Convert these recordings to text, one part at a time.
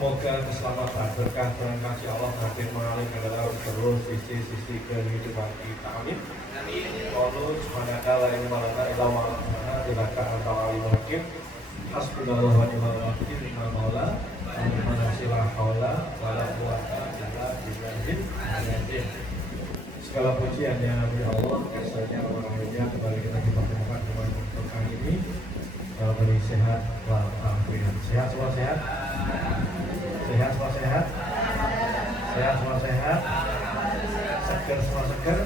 Semoga keselamatan berkah berkah Allah hadir mengalir ke dalam seluruh sisi-sisi kehidupan kita. Amin. Qalu subhanaka la ilaha illa anta tilaka antal alimul hakim. Hasbunallahu wa ni'mal wakil ni'mal maula wa ni'mal nasir la haula wa la quwwata illa billah. Segala puji hanya bagi Allah, kesannya orang-orangnya kembali kita dipertemukan dengan berkah ini. Beri sehat walafiat. Sehat semua sehat. Sehat semua sehat. Sehat semua sehat. Seger semua seger.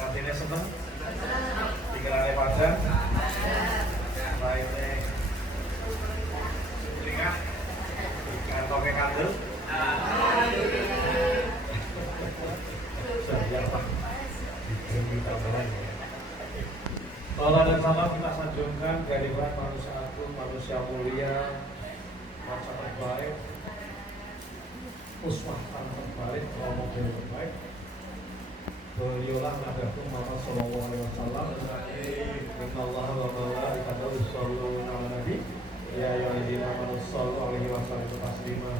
Hatinya senang. Tinggal ada padang. Lainnya ringan. Ikan toke kandel. Saya Pak. Diberi tambahan. Allah dan salam kita sanjungkan kehadiran manusia agung, manusia mulia, manusia terbaik, uswah terbaik, role model terbaik. Beliaulah Nabiullah Muhammad sallallahu alaihi wasallam. Innallaha wa malaikatahu yusholluna 'alan nabi. Ya ayyuhalladzina amanu shollu 'alaihi wa sallimu taslima.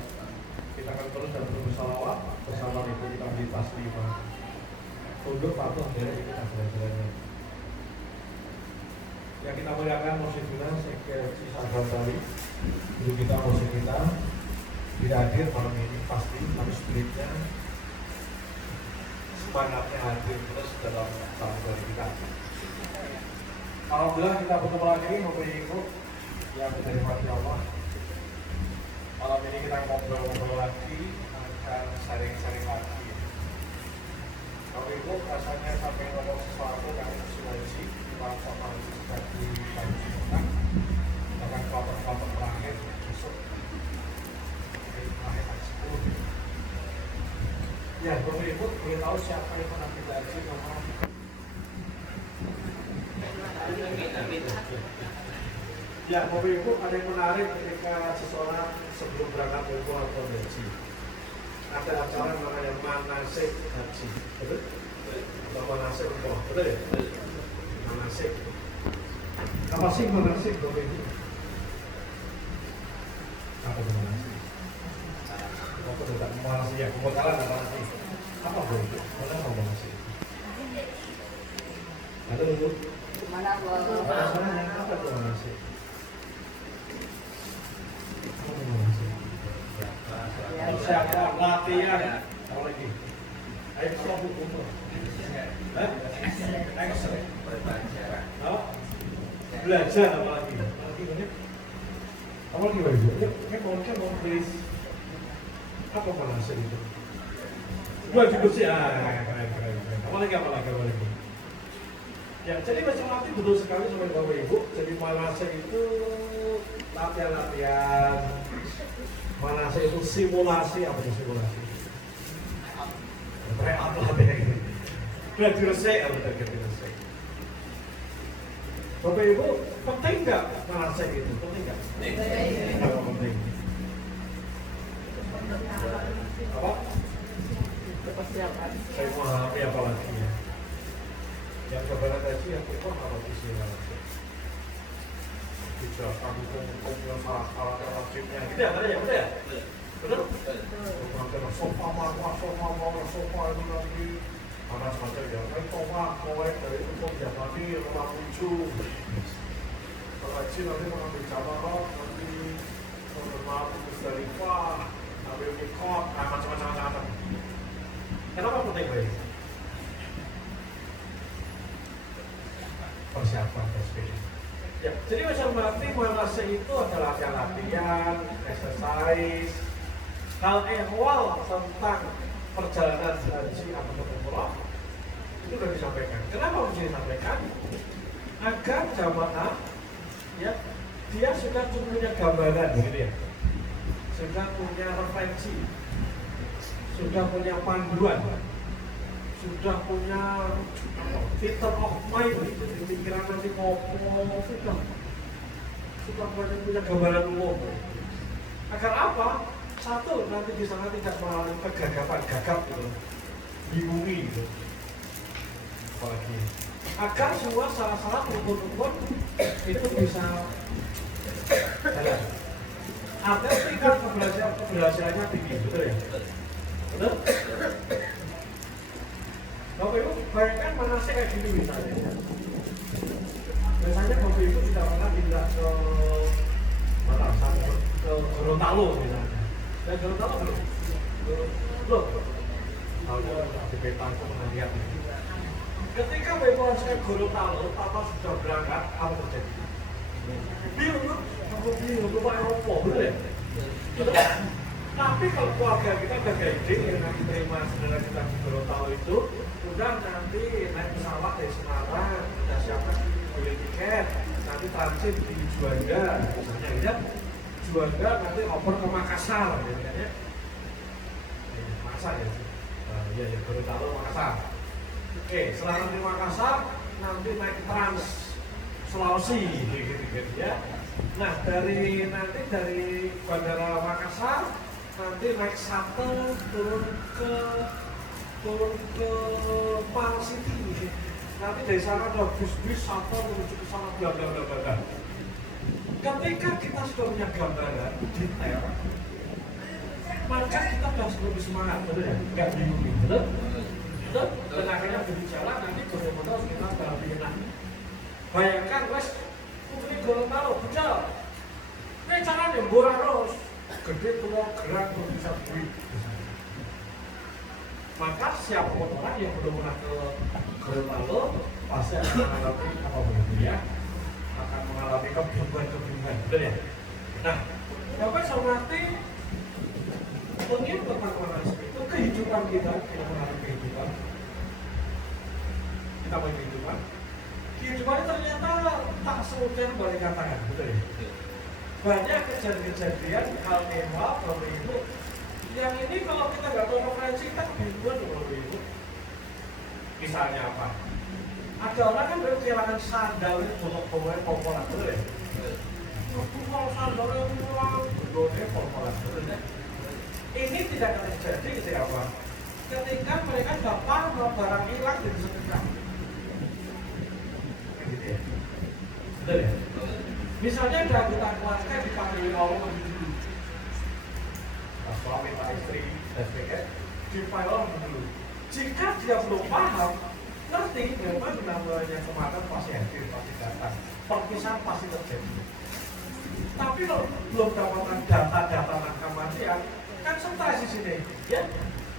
Kita akan terus dan terus shalawat bersama itu kita beri taslima. Tunduk patuh dari kita belajarnya. Yang kita muliakan musiknya Sekretaris Sahabat Bali, guru kita musik kita tidak hadir malam ini pasti, tapi spiritnya semangatnya hadir terus dalam sahabat kita. Alhamdulillah kita bertemu lagi Bapak Ibu yang dirahmati Allah. Malam ini kita ngobrol-ngobrol lagi, akan sharing-sharing lagi. Bapak Ibu rasanya sampai ngomong sesuatu kami mesti ngaji. Sama di Tanjung bahkan kelompok-kelompok terakhir besok terakhir 10. Ya, Bapak Ibu boleh tahu siapa yang pernah kita haji ngomong? Ya, Bapak Ibu ada yang menarik ketika seseorang sebelum berangkat umroh atau haji ada acara namanya manasik haji, betul? Atau manasik umroh, betul ya? Manasik. Apa sih manasik Bapak Ibu? Apa itu manasik? Apa itu manasik ya? Pembekalan apa manasik? Apa Bapak Ibu? Mana mau manasik? Ada dulu. Mana apa itu manasik? Apa itu manasik? Persiapan latihan. Apa lagi? Ayo stop umroh. Excellent. Belajar apa lagi? Apa lagi Bapak Ibu? Ini mau tulis apa manasik itu? Wajib bersih. Keren. Apa lagi? Ya, jadi macam nanti betul sekali sama Bapak Ibu. Jadi manasik itu latihan. Manasik itu simulasi. Apa itu simulasi? Apa latihan? Gladi resik. Bapak Ibu, penting nggak manasik itu? Penting nggak? Penting. Apa? Persiapan. Saya memahami apa lagi ya? Yang kebenaran tadi yang kita apa sih manasik? Dijelaskan hukum yang salah wajibnya. Gitu ya, betul ya? Betul? Sofa itu lagi. Karena saja ya, kan tolak mulai dari untuk yang tadi rumah lucu haji nanti mengambil jamaah, nanti mengenal Musdalifah, ambil mikot, macam-macam. Kenapa penting Pak? Persiapan SPI. Ya, jadi macam nanti manasik itu adalah latihan, exercise, hal ehwal tentang perjalanan haji atau umroh itu sudah disampaikan. Kenapa harus disampaikan? Agar jamaah ya dia sudah punya gambaran, gitu ya, sudah punya referensi, sudah punya panduan, sudah punya theater of mind, jadi pikiran nanti ngopo sudah punya gambaran umum. Agar apa? Satu, nanti di sana tidak mengalami kegagapan, gitu, bingungi gitu. Apalagi agar semua salah-salah rukun-rukun itu bisa jalan. Ada tingkat keberhasilannya tinggi, betul ya? Betul? Bapak Ibu, bayangkan Manase kayak gini misalnya. Biasanya Bapak Ibu tidak pernah pindah ke Mataram, ke Gorontalo misalnya. Dan Gorontalo belum? Belum. Kalau di peta itu pernah lihat. Ketika Bapak saya Gorontalo, Papa sudah berangkat, apa terjadi? Bingung, kamu bingung, lupa Eropa, betul ya? Tapi kalau keluarga kita udah guiding yang nanti terima saudara kita di Gorontalo itu, udah nanti naik pesawat dari Semarang, udah siapkan beli tiket, nanti transit di Juanda, misalnya ya, Juanda nanti oper ke Makassar, ya, Makassar ya, ya Gorontalo Makassar. Oke, setelah nanti Makassar, nanti naik Trans Sulawesi, gitu ya. Nah dari Bandara Makassar nanti naik shuttle turun ke Pal City. Nanti dari sana ada bus-bus shuttle menuju ke sana bla bla bla bla. Ketika kita sudah punya gambaran detail, maka kita sudah lebih semangat, betul ya? Nggak bingung, betul? Betul? Dan akhirnya berbicara nanti betul-betul kita lebih enak. Bayangkan, wes putri Gorontalo, betul. Ini caranya murah terus, gede tua gerak bisa duit. Maka siapapun orang yang belum pernah ke Gorontalo pasti akan mengalami apa ya? Akan mengalami kebingungan, betul ya? Nah, Bapak Somati pengen tentang Manase itu kehidupan kita mengalami kehidupan. Kita punya kehidupan. Kehidupannya ternyata tak semudah yang boleh katakan, betul ya? Banyak kejadian-kejadian hal ehwal Bapak Ibu yang ini kalau kita nggak tahu referensi kita kebingungan Bapak Ibu. Misalnya apa? Ada orang kan baru kehilangan sandal itu bolak-balik popolan, betul ya? Kalau sandalnya pulang, bolak-balik popolan, betul ya? Ini tidak akan terjadi ketika apa? Ketika mereka nggak paham barang hilang dari seketika. Gitu ya? Betul ya? Misalnya ada anggota keluarga dipanggil Allah dulu, suami pak istri dan sebagainya dipanggil Allah dulu. Jika dia belum paham, ngerti memang namanya kematian pasti hadir, pasti datang, perpisahan pasti terjadi. Tapi kalau belum dapatkan data-data tentang kematian, kan stres di sini, ya?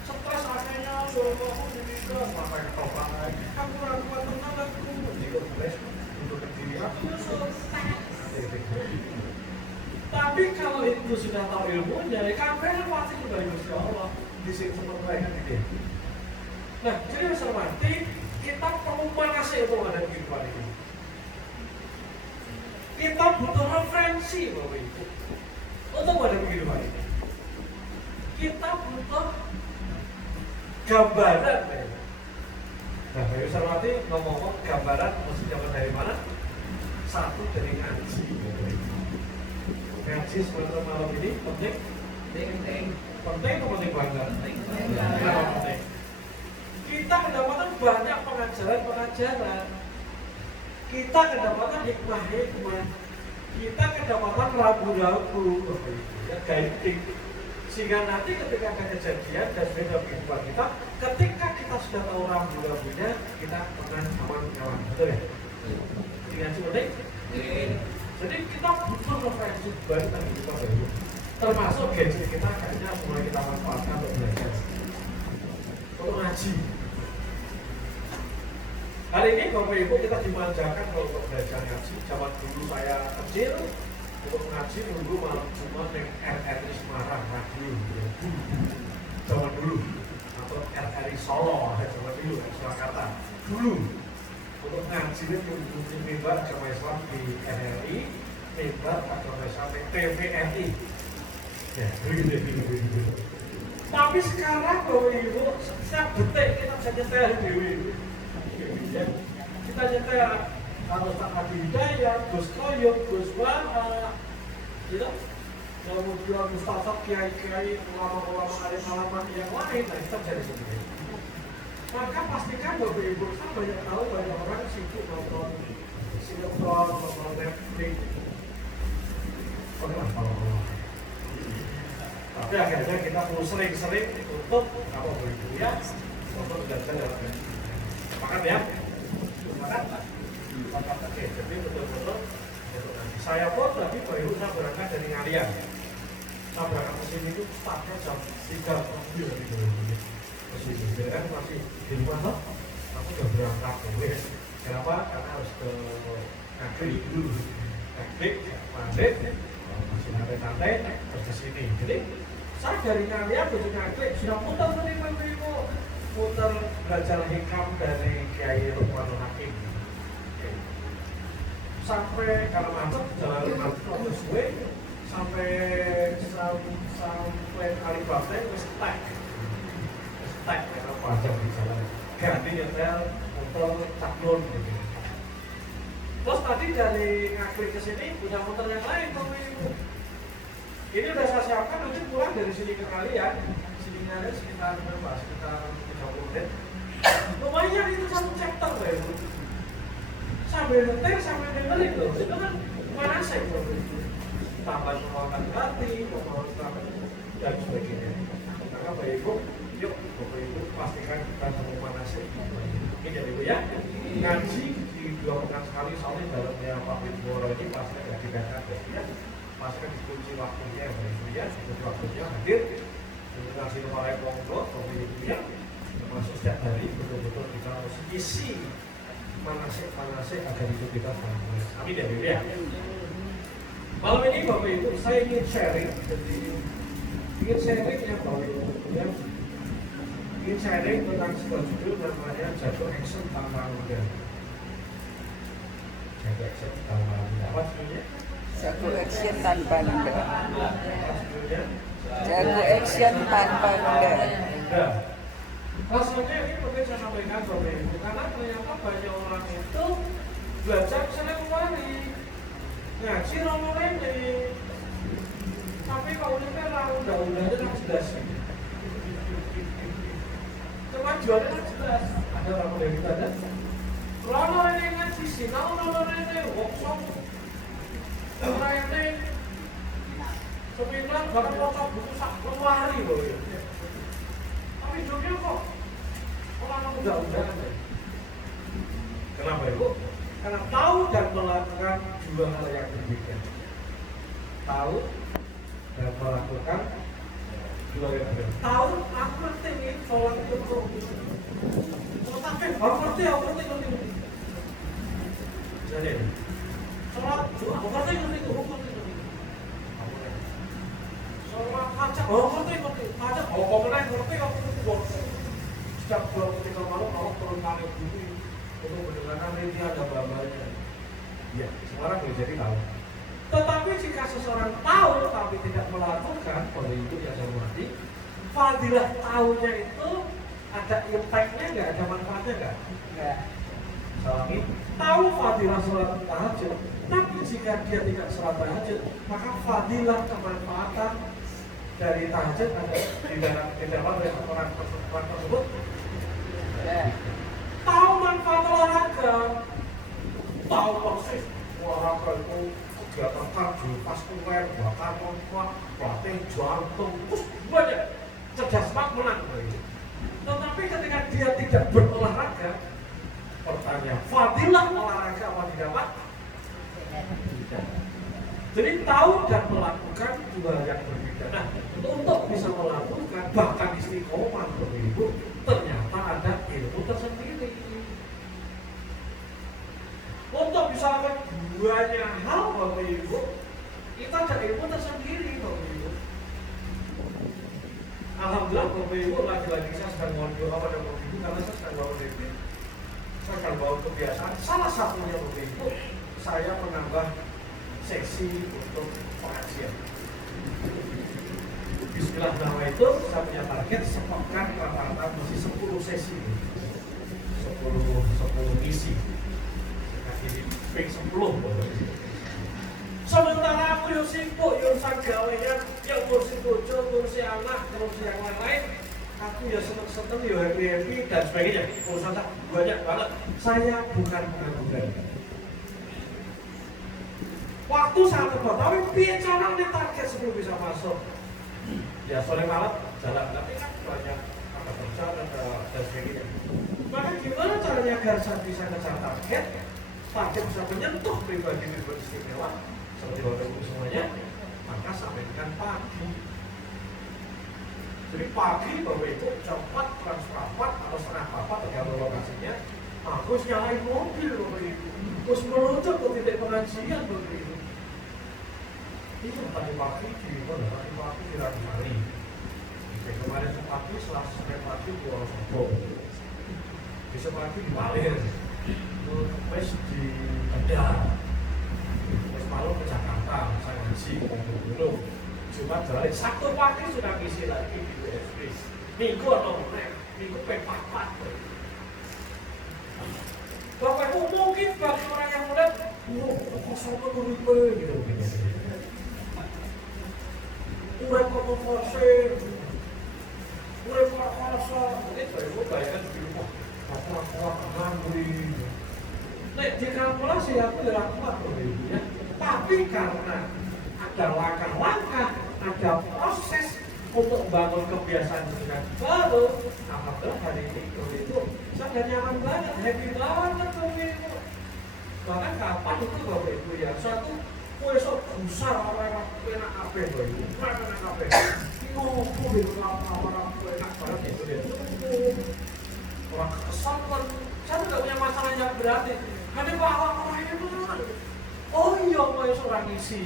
Stres akhirnya suruh aku dinikah, sampai ketoprak lagi. Aku raguan tenang aku, jika untuk berdiri aku tapi kalau itu sudah tahu ilmunya, ya kabeh pasti kembali ke Allah di sini seperti mereka gitu. Nah, jadi Mas Mati, kita perlu Manase untuk menghadapi kehidupan ini. Kita butuh referensi Bapak Ibu untuk menghadapi kehidupan ini. Kita butuh gambaran. Nah, Mas Mati ngomong gambaran mesti dapat dari mana? Satu dari ngaji. Ngaji semester malam ini penting? Penting atau penting banget? Kenapa penting? Kita mendapatkan banyak pengajaran. Kita mendapatkan hikmah. Kita mendapatkan ragu-ragu, ya guiding. Sehingga nanti ketika ada kejadian dan sudah kehidupan kita, ketika kita sudah tahu ragu-ragunya, kita akan aman. Betul ya? Ngaji penting? Jadi kita butuh referensi baru tentang kita baru. Termasuk gadget kita kayaknya semua kita manfaatkan untuk belajar, untuk ngaji. Hari ini Bapak Ibu kita dimanjakan kalau untuk belajar ngaji. Zaman dulu saya kecil untuk ngaji nunggu malam Jumat yang RRI Semarang radio. Zaman dulu atau RRI Solo ada zaman dulu Surakarta dulu. Untuk ngaji itu mungkin mimbar agama Islam di NRI, mimbar agama Islam di TVRI. Ya, begitu. Tapi sekarang Bapak Ibu, setiap detik kita bisa nyetel dewi. Ya, kita nyetel kalau tak ada Hidayat, Gus Koyok, Gus Baha, gitu. Kemudian Mustafa, kiai-kiai, ulama-ulama alim-alaman yang lain, nah kita bisa sendiri. Maka pastikan Bapak Ibu kan banyak tahu banyak orang sibuk nonton sinetron, nonton Netflix. Kenapa? Tapi akhirnya kita perlu sering-sering untuk apa begitu ya, untuk belajar dalam ini. Makan ya, makan. Oke, jadi betul-betul saya pun tadi baru saya berangkat dari Ngalian. Saya berangkat ke sini itu startnya jam 3 pagi gitu. Ke sini, jadi kan masih di rumah toh. Aku udah berangkat dulu. Kenapa? Karena harus ke Ngaglik dulu. Ngaglik, Mandek, masih santai-santai, terus ke sini. Jadi saya dari Ngalian ke Ngaglik sudah muter tadi muter belajar hikam dari Kiai Lukmanul Hakim. Sampai kalau macet jalan terus gue sampai Alibaba itu stuck karena panjang di jalan ganti nyetel motor caklun gitu. Terus tadi dari Ngaglik ke sini punya motor yang lain ini udah saya siapkan nanti pulang dari sini ke kalian sini ada sekitar 30 menit lumayan itu satu chapter ya sambil nyetir, sambil dengerin loh, itu kan manasik loh tambah menguatkan hati, menguatkan dan sebagainya. Maka Bapak Ibu, yuk Bapak Ibu pastikan kita semua manasik ini ya Ibu ya ngaji di 2 pekan sekali soalnya dalamnya Pak Bimoro ini pasti ada didakan ya pastikan dikunci waktunya ya Bapak Ibu ya dikunci waktunya hadir ngasih nomor monggo Bapak Ibu ya termasuk setiap hari betul-betul kita harus isi manasik agar hidup kita bagus. Amin ya Ibu ya. Malam ini Bapak Ibu saya ingin sharing ya Bapak Ibu ya. Ingin sharing tentang sebuah judul namanya Jago Action Tanpa Muda. Jago Action Tanpa Muda. Apa judulnya? Jago Action Tanpa Muda. Apa judulnya? Jago Action Tanpa Muda. Rasanya ini mungkin saya sampaikan Bapak Ibu karena ternyata banyak orang itu belajar sering kembali ngaji rame tapi kalau ini kan undang-undangnya kan jelas kemajuannya kan jelas ada orang yang kita ada orang ini ngaji sinau orang ini workshop orang ini seminar bahkan workshop buku sak lemari loh ya tapi hidupnya kok orang undang-undangan ya. Kenapa Ibu? Karena tahu dan melakukan 2 hal yang berbeda. Tahu dan melakukan 2 hal yang berbeda. Tahu, aku ngerti nih, sholat itu betul. Tapi aku ngerti. Jadi, sholat, aku ngerti. Sholat pajak, ngerti. Pajak, pemerintah ngerti, aku ngerti. Setiap bulan ketika malam, aku perlu pakai buku untuk mendengarkan ini ada bambanya. Ya, sekarang boleh jadi tahu. Tetapi jika seseorang tahu tapi tidak melakukan, pada itu yang saya hormati, fadilah tahunya itu ada impact-nya nggak, ada manfaatnya nggak? Nggak. Salangi, tahu fadilah sholat tahajud, tapi jika dia tidak sholat tahajud, maka fadilah kemanfaatan dari tahajud ada di dalam orang tersebut. Tahu manfaat olahraga, tahu persis olahraga itu kegiatan kardiovaskuler, bakar lemak, pelatih jantung, terus banyak cerdas menang. Tetapi ketika dia tidak berolahraga, pertanyaan fadilah olahraga apa tidak Pak? Tidak. Jadi tahu dan melakukan 2 hal yang berbeda. Nah, untuk bisa melakukan bahkan istiqomah Bapak Ibu, ternyata ada ilmu tersendiri. Untuk bisa melakukan banyak hal Bapak Ibu, kita ada ilmu tersendiri Bapak Ibu. Alhamdulillah Bapak Ibu, lagi-lagi saya sedang ngobrol pada Bapak Ibu karena saya sedang bawa DP. Saya sedang bawa kebiasaan. Salah satunya Bapak Ibu, saya menambah seksi untuk pengajian. Bismillah nama itu saya punya target sepekan rata-rata masih 10 sesi, 10 misi. Ini ping 10. Sementara aku yang sibuk, yang gawenya, yang ngurusin bojo, ngurusin anak, ngurusin yang lain-lain, aku ya seneng-seneng, ya happy-happy dan sebagainya. Urusan saya banyak banget. Saya bukan pengangguran. Waktu sangat terbatas, tapi piye cara nih target sebelum bisa masuk Ya sore malam jalan, tapi kan banyak ada kerja dan sebagainya. Maka gimana caranya agar saya bisa ngejar target bisa menyentuh pribadi istimewa seperti Bapak Ibu semuanya, maka sampaikan pagi. Jadi pagi Bapak Ibu jam 4 kurang seperempat atau setengah 4 tergantung lokasinya, aku nyalain mobil Bapak Ibu, terus meluncur ke titik pengajian Bapak Ibu. Itu tadi pagi di Raguwari. Kemarin pagi Selasa sampai pagi di Wonosobo, besok pagi di Walir, terus di Kendal, terus malam ke Jakarta, saya ngaji dulu. Jumat balik, Sabtu pagi sudah ngisi lagi di BSD. Minggu atau minggu P4. Bapak Ibu mungkin bagi orang yang melihat, kosong turun gitu. Urep kok forse, urep kok kosong. Ini Bapak Ibu bayangkan di rumah, aku nganggur. Nek dikalkulasi aku tidak kuat Bapak Ibu ya. Tapi karena ada langkah-langkah, ada proses untuk membangun kebiasaan dengan baru, alhamdulillah hari ini itu saya nyaman banget, happy banget Bapak Ibu. Bahkan kapan itu Bapak Ibu ya, satu kue sok besar orang enak apa Bapak Ibu, enak apa? Ngopo di orang enak banget itu dia. Orang kesal kan, saya tidak punya masalah yang berarti. Ada orang itu oh iya, mau esok lagi ngisi.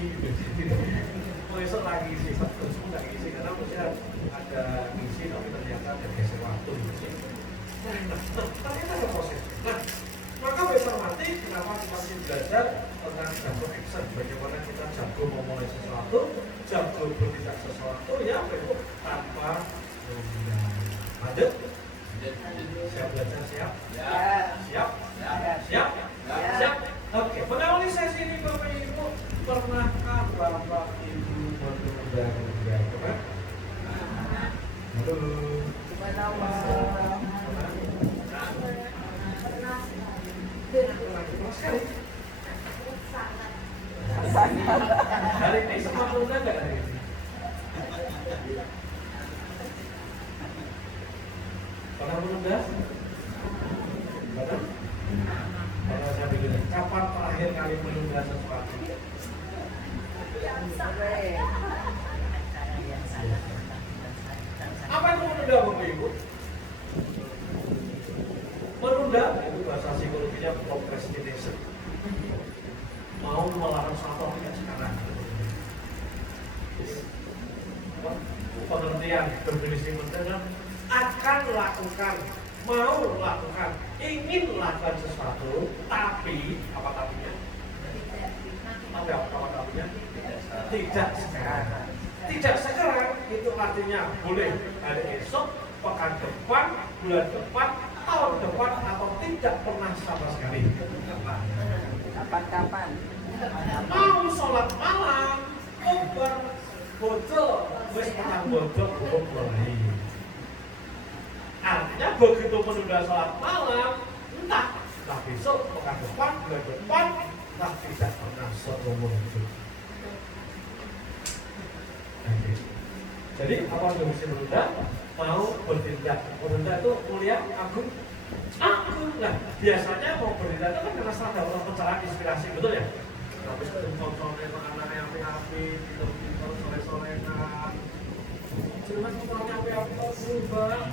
Mau esok lagi ngisi, terus nggak ngisi karena maksudnya ada ngisi tapi ternyata ada geser waktu ngisi. Nah, ternyata ada proses. Nah, maka besar mati kenapa kita mesti belajar tentang jago action, bagaimana kita jago memulai sesuatu, jago bertindak sesuatu ya itu tanpa ada. Siap belajar, siap? Siap? Siap? Siap? Oke, mengawali sesi ini Bapak Ibu, pernahkah Bapak Ibu menunda-nunda? Halo. Hari ini sempat menunda nggak hari ini? Pernah menunda? Pernah? Kalau saya begini, kapan terakhir kali menunda sesuatu? Apa itu menunda Bapak Ibu? Menunda itu bahasa psikologinya procrastination. Mau melakukan sesuatu tidak sekarang. Pengertian definisi menunda akan lakukan, mau lakukan, ingin lakukan sesuatu, tapi apa tapinya? Apa tapinya? Tidak sekarang. Tidak sekarang itu artinya boleh hari esok, pekan depan, bulan depan, tahun depan, atau tidak pernah sama sekali. Kapan-kapan? Mau sholat malam, obat, bocor, wis petang bocor, belum mulai. Artinya begitu menunda sholat malam, entah besok, pekan depan, bulan depan, entah tidak pernah seumur hidup. Jadi apa yang mesti menunda? Mau bertindak. Menunda itu mulia, agung. Nah, biasanya mau bertindak itu kan karena ada orang pencerahan inspirasi, betul ya? Habis ketemu kontrolnya anak yang api-api, pintar-pintar, sore-sorekan. Cuman kontrolnya api-api, berubah.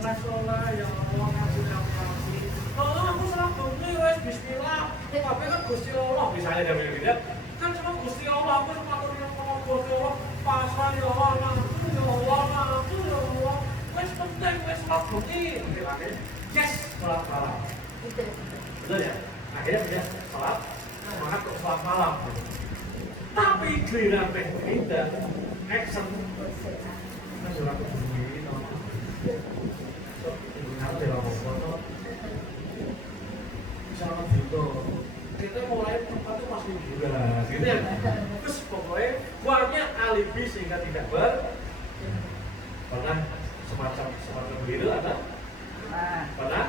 Sholat ya Allah ngasih api-api. Oh, aku salah bumi, wes bismillah. Tapi kan Gusti Allah, misalnya dia bilang kan cuma Gusti Allah, aku cuma ngomong Gusti Allah, pasrah ya Allah, nanti ya Allah, wes penting, wes salat bumi. Bilangnya, yes, sholat malam. Betul ya? Akhirnya dia sholat, semangat untuk sholat malam. Tapi giliran tidak, action, kan sholat bumi. Misalnya gitu, kita mulai tempat itu masih liburan, gitu ya. Terus pokoknya banyak alibi sehingga tidak pernah semacam begitu ada? Pernah?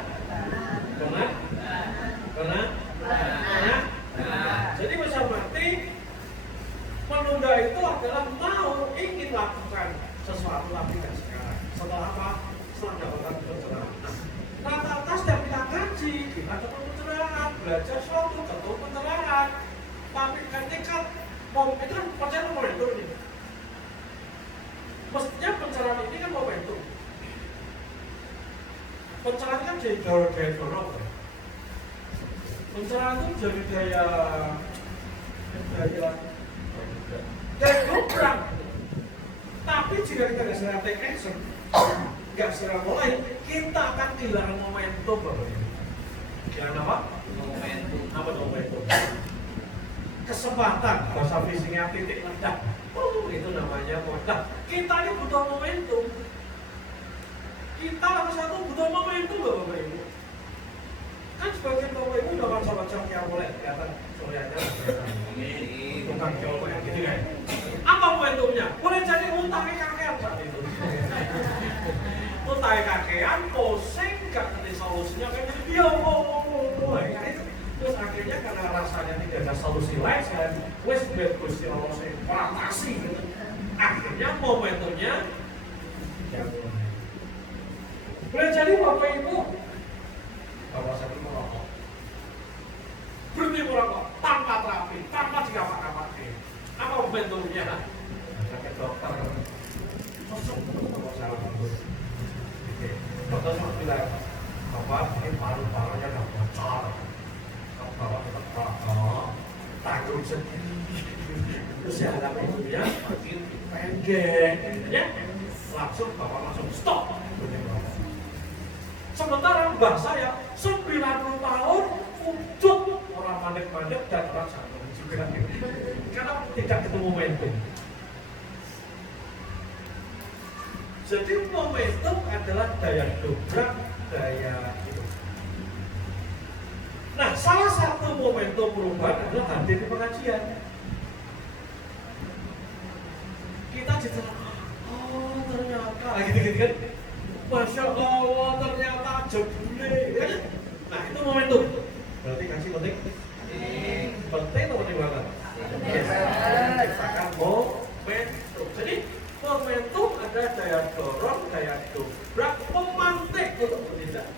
Jadi bisa berarti menunda itu adalah mau ingin lakukan melakukan sesuatu tapi tidak sekarang. Setelah apa? Setelah mendapatkan pencerahan. Nah, rata-rata setiap kita ngaji, kita ketemu pencerahan, belajar sesuatu, ketemu pencerahan. Tapi ketika itu kan percaya momentum ini. Mestinya pencerahan ini kan momentum. Pencerahan kan jadi daya dorong. Pencerahan itu jadi daya dobrak. Tapi jika kita nggak segera take action, nggak segera mulai, kita akan kehilangan momentum. Kehilangan apa? Momentum. Apa momentum? Kesempatan. Bahasa fisiknya titik ledak. Itu namanya momentum. Kita ini butuh momentum. Kita nomor satu butuh momentum, Bapak Ibu. Kan sebagian Bapak Ibu udah baca-baca yang mulai kelihatan soalnya tukang jawab yang gitu kan. Apa momentumnya? Boleh jadi utangnya kakean saat itu. Utangnya kakean, pusing, gak ngerti solusinya kan jadi terus akhirnya karena rasanya tidak ada solusi lain selain wes Gusti Allah saya atasi gitu. Akhirnya momentumnya yang boleh jadi Bapak Ibu bapak saya merokok, berhenti merokok tanpa terapi, tanpa digapak-gapakin. Apa momentumnya? Sakit dokter, sosok bapak saya langsung. Dokter cuma bilang, bapak ini paru-parunya nggak bocor, bapak tetap merokok, tanggung sendiri. Terus ya anak ibunya makin pendek, ya langsung bapak langsung stop. Sementara mbah saya 90 tahun wujud orang mandek-mandek dan orang santun juga karena tidak ketemu momentum. Jadi momentum adalah daya dobrak, daya itu. Nah, salah satu momentum perubahan adalah hadir di pengajian. Kita jadi oh ternyata gitu-gitu kan. Masya Allah, ternyata jebule ya. Nah, itu momentum. Berarti kasih penting? Penting atau penting banget? Ciptakan momentum. Jadi, momentum ada daya dorong, daya dobrak, memantik untuk bertindak.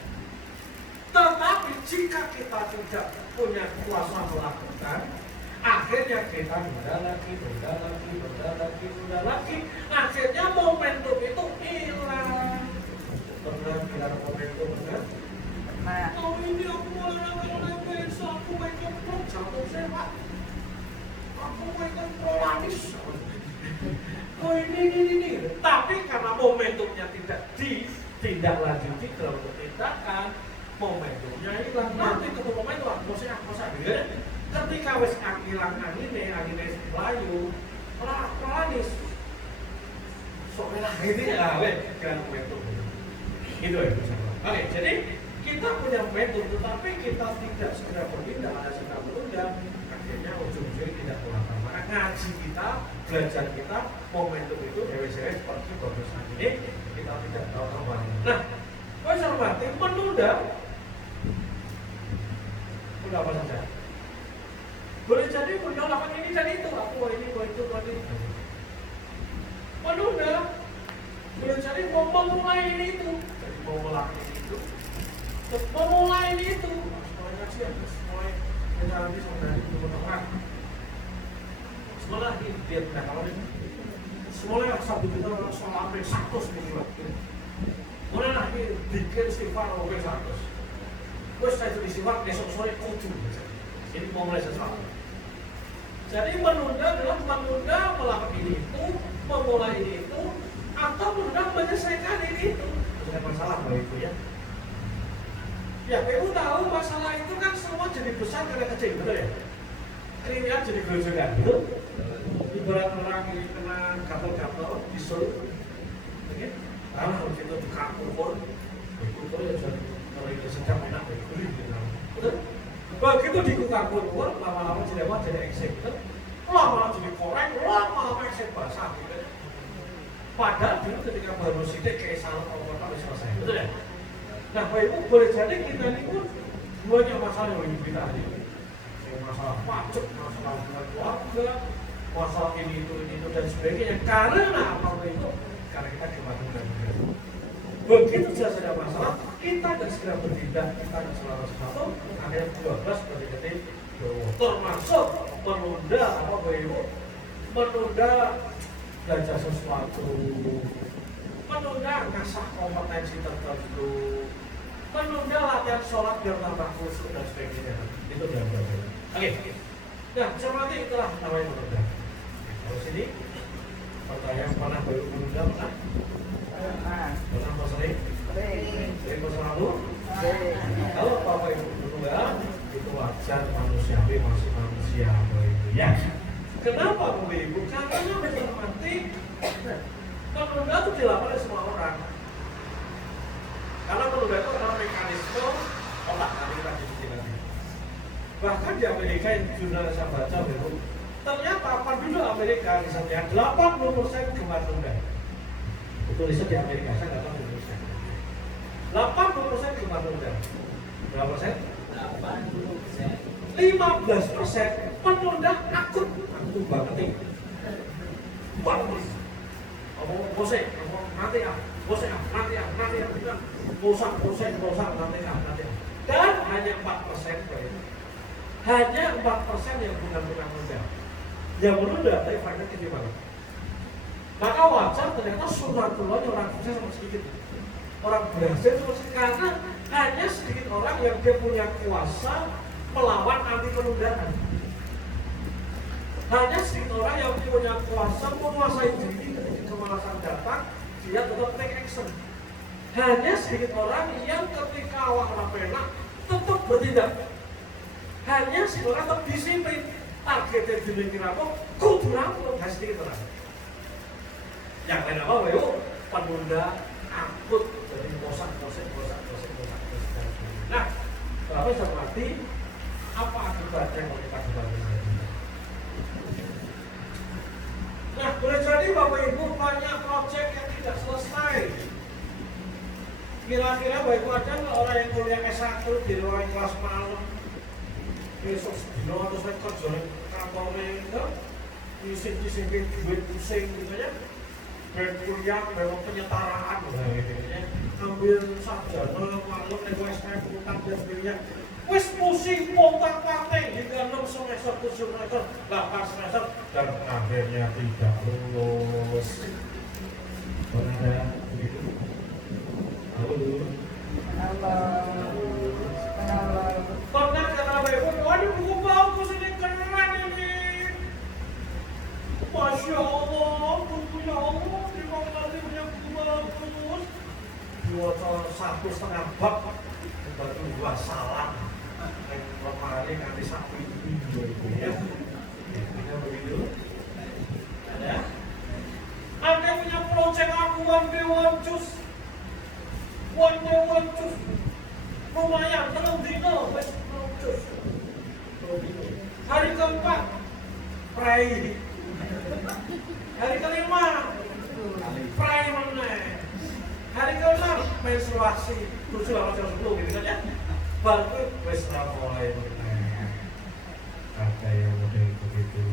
Tetapi jika kita tidak punya kuasa melakukan, akhirnya kita bunda lagi, akhirnya momentum itu hilang. Pernah bilang momentum kan? Oh ini aku mulai besok aku makan pro jantung sehat. Aku makan prolanis. Oh ini. Tapi karena momentumnya tidak ditindaklanjuti dalam tindakan, momentumnya hilang. Nanti ketemu momentum aku mesti gitu. Ketika wis hilang angine layu, prolanis. Soalnya gitu ya, kan momentum. Itu ya. Oke, jadi kita punya momentum, tetapi kita tidak segera bertindak, ada sikap menunda, akhirnya ujung-ujungnya tidak melakukan. Maka ngaji kita, belajar kita, momentum itu dewe-dewe seperti bagus ini kita tidak tahu kembali. Nah, konservatif menunda apa saja. Boleh jadi menolak ini dan itu, aku ini. Menunda boleh jadi mau memulai ini itu. Mau melakukan itu, memulai itu, mulai ngaji ya, mulai menjalani sampai itu orang. Sekolah ini dia tidak kalau ini, semuanya satu juta soal apa 100 miliar. Mulai lagi bikin istighfar sampai 100. Terus saya tulis istighfar besok sore kudu. Ini mau mulai sesuatu. Jadi menunda adalah menunda melakukan ini itu, memulai ini itu, atau menunda menyelesaikan ini itu. Ada masalah Bapak Ibu ya. Ya, Ibu tahu masalah itu kan semua jadi besar karena kecil, betul ya? Keringat jadi gerojokan, betul? Ibarat orang ini kena gatal-gatal, bisul, oke? Harus itu dikapur, itu ya jadi sedang enak berkulit, betul? Begitu dikukapur, lama-lama jadi eksek, betul? Lama-lama jadi koreng, lama-lama eksek basah, gitu. Padahal dulu ketika baru sidik kayak salah kalau kota selesai, betul ya? Nah, Bapak Ibu boleh jadi kita ini pun banyak masalah yang hidup kita ini. Masalah pajak, masalah keluarga, masalah ini itu dan sebagainya. Karena apa Bapak Ibu? kita kemana-mana. Begitu saja ada masalah, kita nggak segera bertindak, kita nggak selalu sesuatu, akhirnya 12 berarti termasuk menunda apa Bu? Menunda belajar sesuatu, menunda ngasah kompetensi tertentu, menunda latihan sholat biar tambah khusyuk dan sebagainya. Itu yang berbeda. Oke. Nah, seperti itulah namanya menunda. Kalau sini pertanyaan pernah baru menunda pernah? Pernah mau sering? Sering mau selalu? Kalau Bapak Ibu menunda itu wajar, manusiawi, masih manusia ya. Kenapa Bapak Ibu? Karena menghormati menunda itu dilakukan oleh semua orang. Karena menunda itu adalah mekanisme otak, nanti kita diskusi nanti. Bahkan di Amerika yang jurnal saya baca itu, ternyata penduduk Amerika misalnya 80% gemar menunda. Itu riset di Amerika, saya nggak tahu di Indonesia. 80% gemar menunda. Berapa persen? 80%. 15% menunda akut banget nih. Bagus. Bosan, nanti bosan, nanti. Dan hanya 4% hanya 4% yang benar-benar menunda. Yang menunda, tapi faktornya gimana? Maka wajar ternyata sunatullahnya orang sukses sama sedikit. Orang berhasil sama sedikit karena hanya sedikit orang yang dia punya kuasa melawan anti penundaan. Hanya sedikit orang yang punya kuasa menguasai diri ketika kemalasan datang, dia tetap take action. Hanya sedikit orang yang ketika awak penak tetap bertindak. Hanya sedikit orang tetap disiplin. Targetnya dimiliki apa? Kudu rampung. Hanya sedikit orang. Yang lain apa? Yuk, penunda akut dari bosan. Nah, kalau saya mati, apa akibatnya kalau kita kembali? Nah, boleh jadi Bapak Ibu banyak proyek yang tidak selesai. Kira-kira Bapak Ibu ada nggak orang yang kuliah S1 di luar kelas malam? Besok sebelum atau saya kerja di kantornya itu, isi duit pusing gitu ya. Kuliah memang penyetaraan gitu ya. Ambil sarjana, malam nego SPM, utang dan sebagainya. Wes pusing pontang partai hingga 6 semester, 7 semester, 8 semester dan akhirnya tidak lulus. Pernah ada begitu? Aku dulu. Pernah kata Bapak Ibu, waduh buku bagus ini keren ini. Masya Allah, bukunya Allah, terima kasih punya buku bagus. 1,5 bab, baru 2 salam. Kemarin nanti sapi ya. Kita begitu. Ada? Anda punya proyek aku one day one choose. Lumayan, tenang dino, wes choose. Hari keempat, pray. Hari kelima, pray meneh. Hari keenam, menstruasi. 7, 8, 10 gitu kan ya. Baru wes mulai meneh. Ada yang model begitu.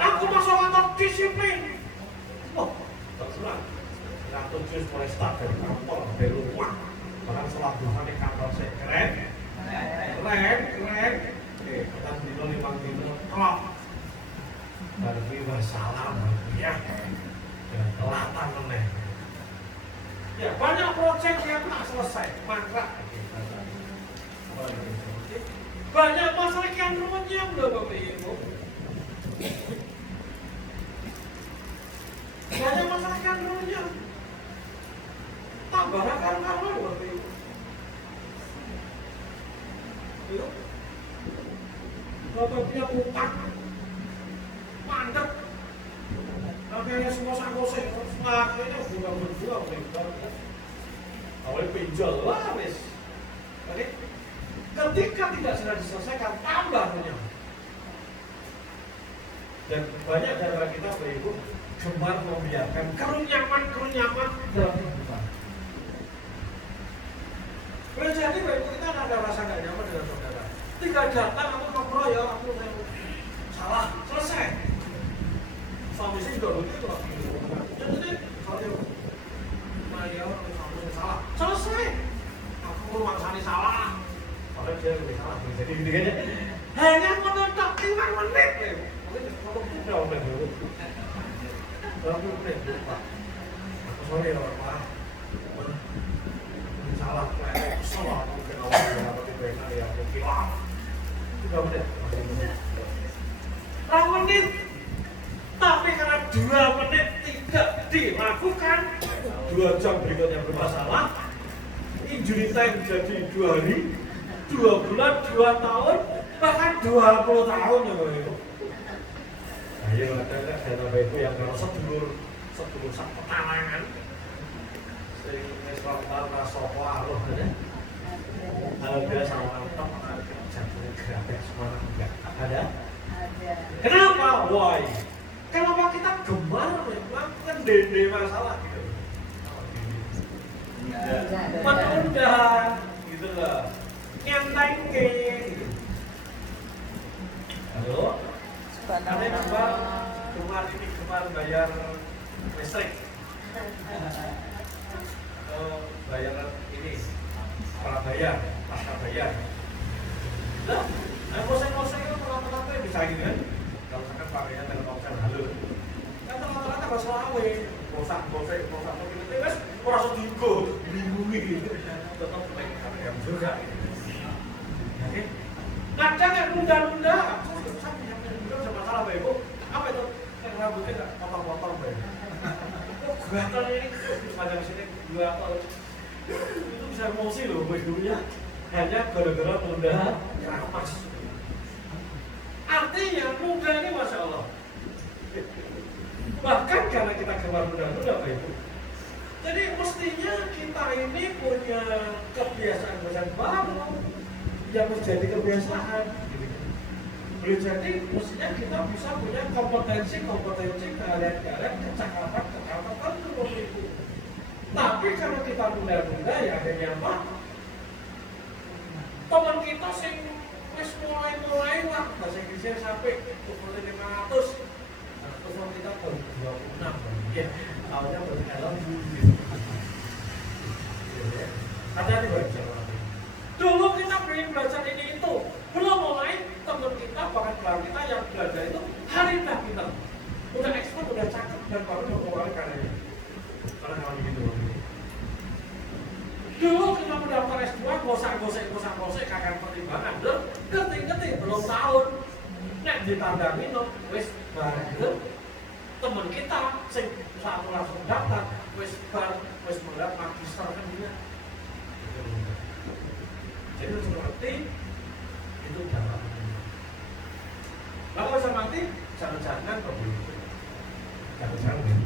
Aku masuk kantor disiplin. Oh, terserah. Ratu Jus mulai start dari kantor, dari rumah. Orang sholat duha di kantor saya keren. Oke, kita dino 5 dino klop. Baru wassalam ya. Dan telatan meneh. Ya, banyak proyek yang tak selesai, mangkrak. Banyak masalah yang runyam loh Bapak Ibu. Banyak masalah yang runyam. Tambah akar-akaran Bapak Ibu. Bapak punya utang, mandek. Akhirnya semua sangkosek, akhirnya bunga-bunga awalnya pinjol lah wis. Oke? Ketika tidak segera diselesaikan, tambah punya. Dan banyak dari kita beribu gemar membiarkan kerunyaman dalam kehidupan. Boleh jadi beribu kita ada rasa gak nyaman dengan saudara. Tinggal datang, aku ngobrol ya, aku salah, selesai. kondisi juga begitu. Jadi kalau Mario salah, selesai. Aku rumah sana salah. Padahal dia lebih salah. Jadi intinya hanya menutup 5 menit. Mungkin kalau udah dulu. Berapa menit Pak? Aku sorry ya Pak. Salah, salah. Mungkin awal dapat benar ya. Mungkin 3 menit. 2 menit. Tapi karena 2 menit tidak dilakukan, 2 jam berikutnya bermasalah, injury time jadi 2 hari, 2 bulan, 2 tahun, bahkan 20 tahun ya Pak Ibu. Ayo ada Bapak Ibu yang kalau sedulur sak petanangan, sehingga selama rasopo aruh aja. Kalau biasa mantap, jatuhnya gratis semua enggak ada. Kenapa? Why? Kenapa kita gemar melakukan dede masalah gitu? Menunda gitu loh, nyantai ke gitu. Halo? Ada gemar bayar listrik atau bayar ini prabayar, pasca bayar. Lah, ngoseng-ngoseng itu rata-rata bisa gitu kan? Kalau misalkan pakainya Telkomsel halo, kan rata-rata nggak selawe, ngosek gitu, mas merasa digo, dilindungi, tetap baik yang juga. Oke, kadang yang nunda-nunda, sampai yang nunda ada masalah Pak Ibu, apa itu? Yang rambutnya nggak potong-potong Pak Ibu. Oh gatal ini, macam sini gatal, itu bisa emosi loh Pak Ibunya, hanya gara-gara nunda ramas. Artinya muda ini Masya Allah. Bahkan karena kita gemar muda-muda Pak Ibu, jadi mestinya kita ini punya kebiasaan baru yang menjadi kebiasaan. Boleh jadi mestinya kita bisa punya kompetensi keahlian-keahlian, kecakapan Pak Ibu. Tapi kalau kita muda-muda ya akhirnya apa? Teman kita sing wis mulai lah bahasa Inggrisnya sampai 500, telepon kita baru 26 ya, awalnya baru dalam gitu. Hati-hati dulu kita pengen belajar ini itu, belum mulai teman kita bahkan keluarga kita yang belajar itu hari dah kita udah ekspor, udah cakep dan baru memulai karyanya. Karena kalau begitu dulu kita mendaftar S2, gosek kakak pertimbangan, ngerti belum tahun. Nek ditandangi no, wis bareng temen kita sing satu langsung daftar, wis melihat magister kan dia. Jadi harus ngerti itu dampaknya. Kalau bisa mati, jangan-jangan begitu. Jangan-jangan,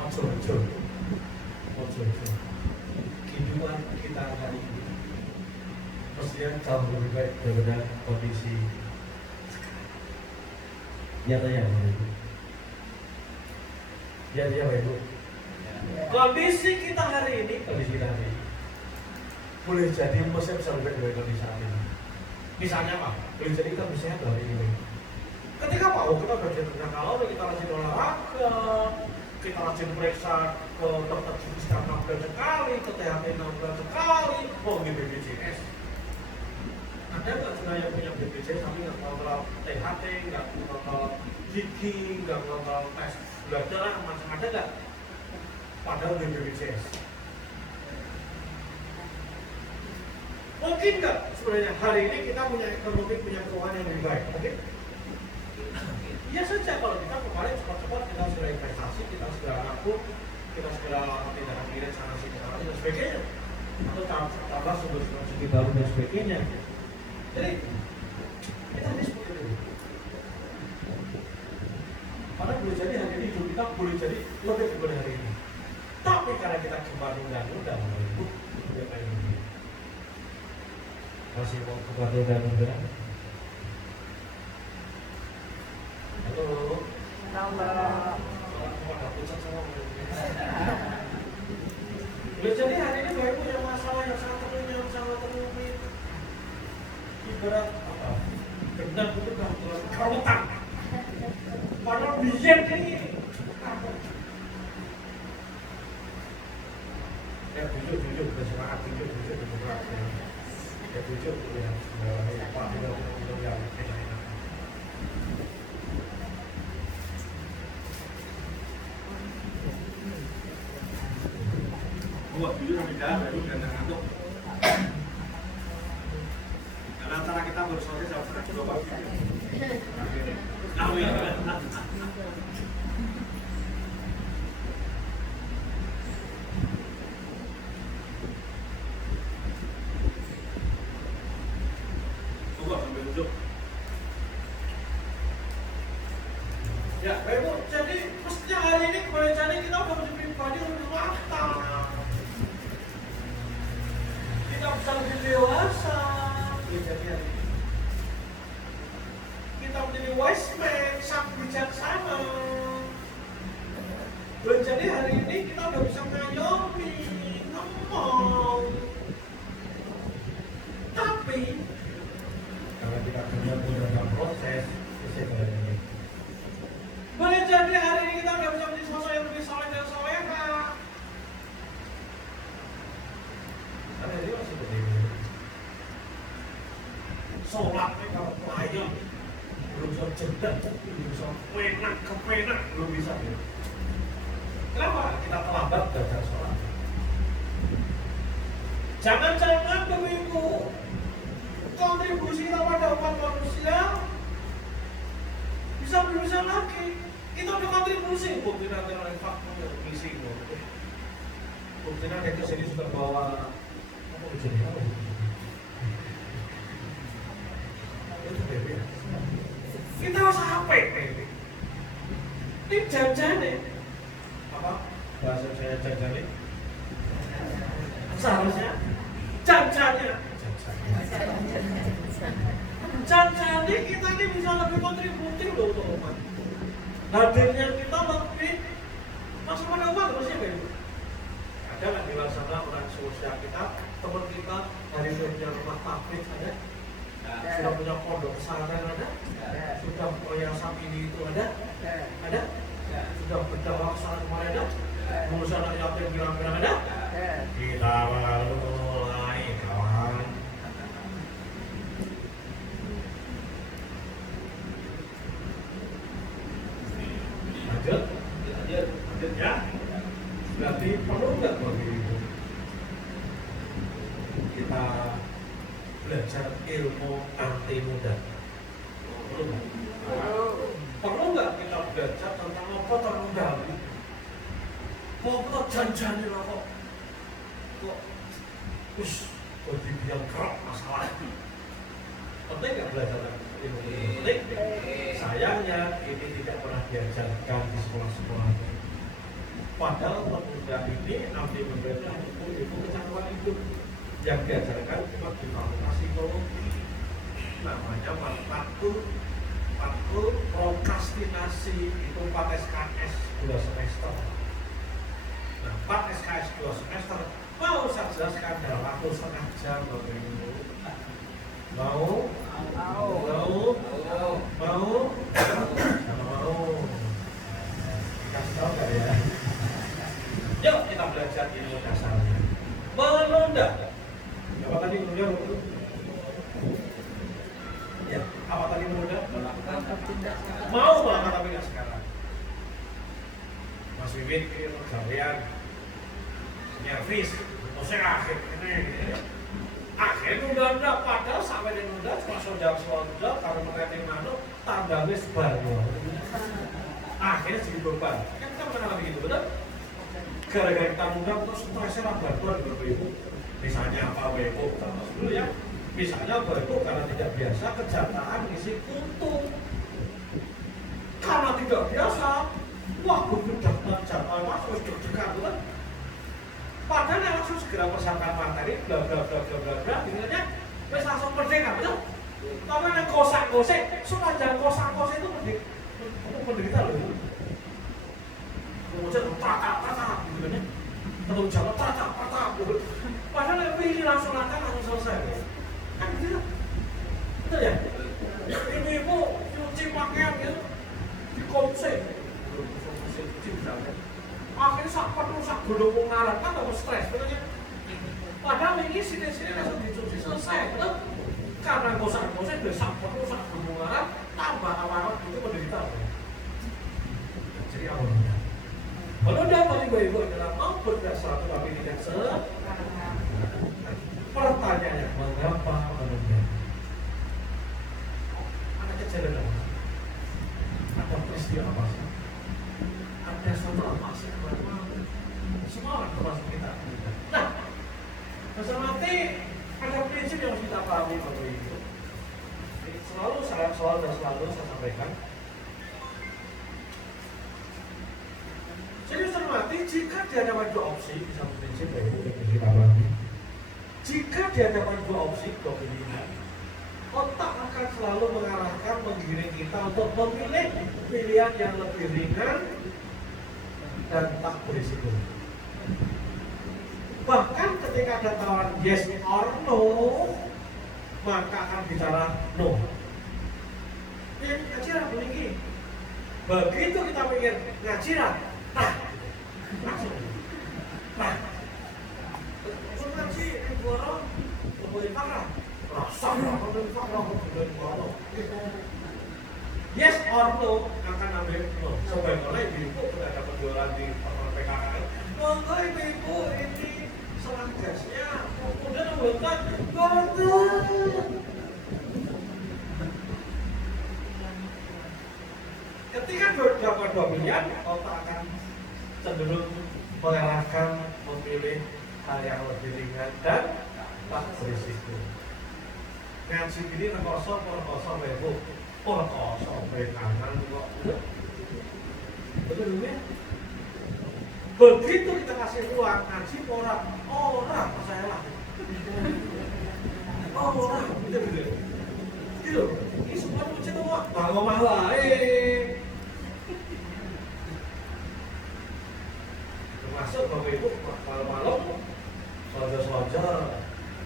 ojo. Kehidupan kita hari ini mestinya jauh lebih baik daripada kondisi nyatanya Pak Ibu. Ya Pak Ibu. Kondisi kita hari ini boleh jadi mesti bisa lebih dari kondisi saat ini. Misalnya apa? Boleh jadi kita bisa hari ini. Ketika kita udah jadi kalori, kita rajin olahraga, kita rajin periksa ke dokter gizi 6 bulan sekali, ke THT 6 bulan sekali, ini BPJS. Ada nggak cuma yang punya BPJS tapi nggak kontrol THT, nggak kontrol gigi, nggak kontrol tes gula darah, macam ada nggak? Padahal di BPJS. Mungkin nggak sebenarnya hari ini kita punya ekonomi, punya keuangan yang lebih baik? Mungkin? Iya saja kalau kita kemarin cepat-cepat kita segera investasi, kita segera nabung, kita segera tidak mikirin sana sini dan sebagainya, atau tambah sumber-sumber segi baru dan sebagainya. Jadi kita ini seperti itu. Karena boleh jadi hari ini hidup kita boleh jadi lebih daripada hari ini. Tapi karena kita gemar nunda-nunda, itu tidak kayak gini. Masih mau gemar nunda-nunda? Halo. Boleh jadi hari ini Bapak punya masalah yang sangat rumit. Ibarat apa? Benar itu kan kerutan. Padahal biar ini jujur ya, Pak minum yang enak-enak. Gua jujur sampai jalan baru dan ngantuk. Karena antara kita bersore sama kita juga pagi. Amin. Ya, Bapak Ibu, jadi mestinya hari ini kebijakan kita udah menjadi pribadi lebih matang. Kita bisa lebih dewasa. Jadi hari ini kita menjadi wise man, sang bijaksana. Jadi hari ini kita udah bisa mengayomi, ngomong. Tapi kalau kita benar-benar dalam proses, bisa ini. Boleh jadi hari ini kita udah bisa menjadi sosok yang lebih soleh dan soleha. Karena dia masih begini. Sholatnya kalau pelayan belum bisa jeda, belum bisa penak ke penak, belum bisa. Kenapa? Kita terlambat belajar sholat. Jangan-jangan Bapak Ibu, kontribusi kita pada umat manusia bisa lebih besar lagi. Kita udah kontribusi. Bukti nanti oleh faktor misi. Bukti nanti kesini sudah bawa apa ujian apa? Itu bebek. Kita usah apa ini? Ini jajan nih. Apa? Bahasa saya jajan nih. Seharusnya jajannya. Jadi kita ini bisa lebih kontributif loh untuk umat. Hadirnya kita lebih masuk pada umat maksudnya Pak Ibu. Ada nggak di luar sana orang sosial kita, teman kita dari punya rumah tablik ada, sudah punya pondok pesantren ada, sudah yayasan ini itu ada, sudah berdakwah sana kemarin ada, lulusan anak yatim bilang-bilang ada. Kita baru mulai kawan. Lanjut ya. Berarti perlu nggak bagi ibu kita belajar ilmu anti muda? Perlu nggak? Perlu nggak kita belajar tentang apa termuda? Kok janjani lah kok? Kok dibilang kerap masalah? Penting nggak belajar ilmu ini? Penting. Sayangnya ini tidak pernah diajarkan di sekolah-sekolah. Padahal pemuda ini nanti memberikan ilmu kecanduan hidup yang diajarkan cuma di fakultas psikologi. Namanya matkul prokrastinasi, itu 4 SKS 2 semester. Nah, 4 SKS 2 semester mau saya jelaskan dalam waktu setengah jam Bapak Ibu. Mau? Kasih tahu nggak ya? Yuk kita belajar ilmu dasarnya. Menunda. Apa tadi menunda? Ya, apa tadi menunda? Mau melakukan tapi nggak sekarang. Mas Wiwit ini kalian nyervis, saya akhir ini. Akhirnya nunda, padahal sampai di nunda cuma sodang-sodang karena mereting manuk tambahnya sebaru. Akhirnya jadi beban. Kan kita mengenal begitu, betul? Gara-gara kita nunda terus stresnya lah bantuan Bapak Ibu. Misalnya apa Bapak Ibu? Contoh dulu ya. Misalnya Bapak Ibu karena tidak biasa kejataan isi kuntung. Karena tidak biasa, wah begitu daftar jadwal masuk deg-degan kan? Padahal yang langsung segera persiapkan materi, bla bla bla bla bla bla, intinya wes langsung merdeka, betul? Tapi yang kosak-kosek, sepanjang kosak-kosek itu menderita loh. Kemudian tata, gitu kan ya? Ketemu jalan tata, gitu. Padahal yang pilih langsung latihan langsung selesai, kan gitu? Betul ya? Ibu-ibu cuci pakaian gitu, di komsek, akhirnya sak penuh sak gulung ngarat kan tambah stres, betul ya? Padahal ini sini-sini langsung dicuci selesai. Karena gosok-gosok udah sampai sak bunga tambah awal itu menderita. Jadi apa namanya? Kalau dapat ibu-ibu adalah mau berdasar tapi tidak pertanyaannya mengapa menunda? Ada kejadian apa? Ada peristiwa apa sih? Ada sesuatu apa sih? Semua orang termasuk kita. Nah, mati ada prinsip yang harus kita pahami Bapak Ibu. Selalu saya sampaikan. Jadi mati jika dihadapkan dua opsi, satu prinsip Bapak Ibu yang kita pahami. Jika dihadapkan dua opsi, dua pilihan, otak akan selalu mengarahkan, menggiring kita untuk memilih pilihan yang lebih ringan dan tak berisiko. Bahkan ketika ada tawaran yes or no, maka akan bicara no. Ini ngajiran begini. Begitu kita mikir ngajiran, langsung. Ngaji di borong, boleh parah. Yes or no akan ambil no. Sebagaimana ibu sudah ada penjualan di PKKN. Monggo ibu ini serang gasnya, kemudian membuat ketika dapat dua pilihan, otak akan cenderung mengarahkan memilih hal yang lebih ringan dan tak berisiko. Ngaji ini rekoso ibu, rekoso kanan kok. Betul ya? Begitu kita kasih ruang ngaji orang masalah. Orang gitu. Gitu. Ini semua lucu tuh kok. Bangun malah. Termasuk Bapak Ibu malam soja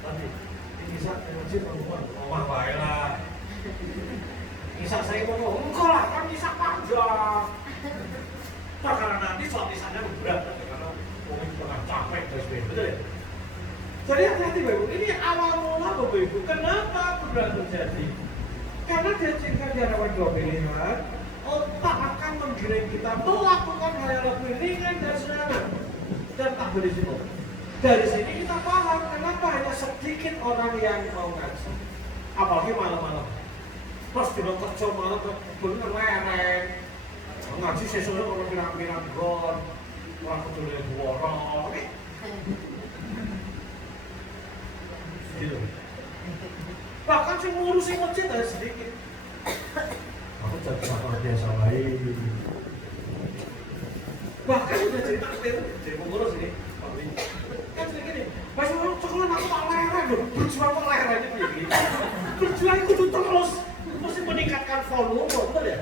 tadi bisa ngaji perempuan rumah baiklah. Kisah saya ngomong enggak lah kan kisah panjang. Karena nanti soal kisahnya berat karena mungkin pernah capek dan sebagainya, betul ya? Jadi hati-hati Bapak Ibu, ini awal mula Bapak Ibu, kenapa berat terjadi? Karena jika di hadapan dua pilihan, otak akan menggiring kita melakukan hal yang lebih ringan dan sederhana dan tak berisiko. Dari sini kita paham kenapa hanya sedikit orang yang mau ngaji, apalagi malam-malam. Pas di kerja malam bener lereng, ngaji sesuatu kalau pirang-pirang gon, orang ketulnya borong, gitu. Bahkan sih ngurusi masjid ada sedikit. Aku jadi sangat biasa baik. Bahkan udah jadi takdir, jadi pengurus ini. Kan segini, pas orang sekolah aku tak lereng loh, berjuang kok lereng itu begini. Berjuang itu terus, mesti meningkatkan volume, betul ya?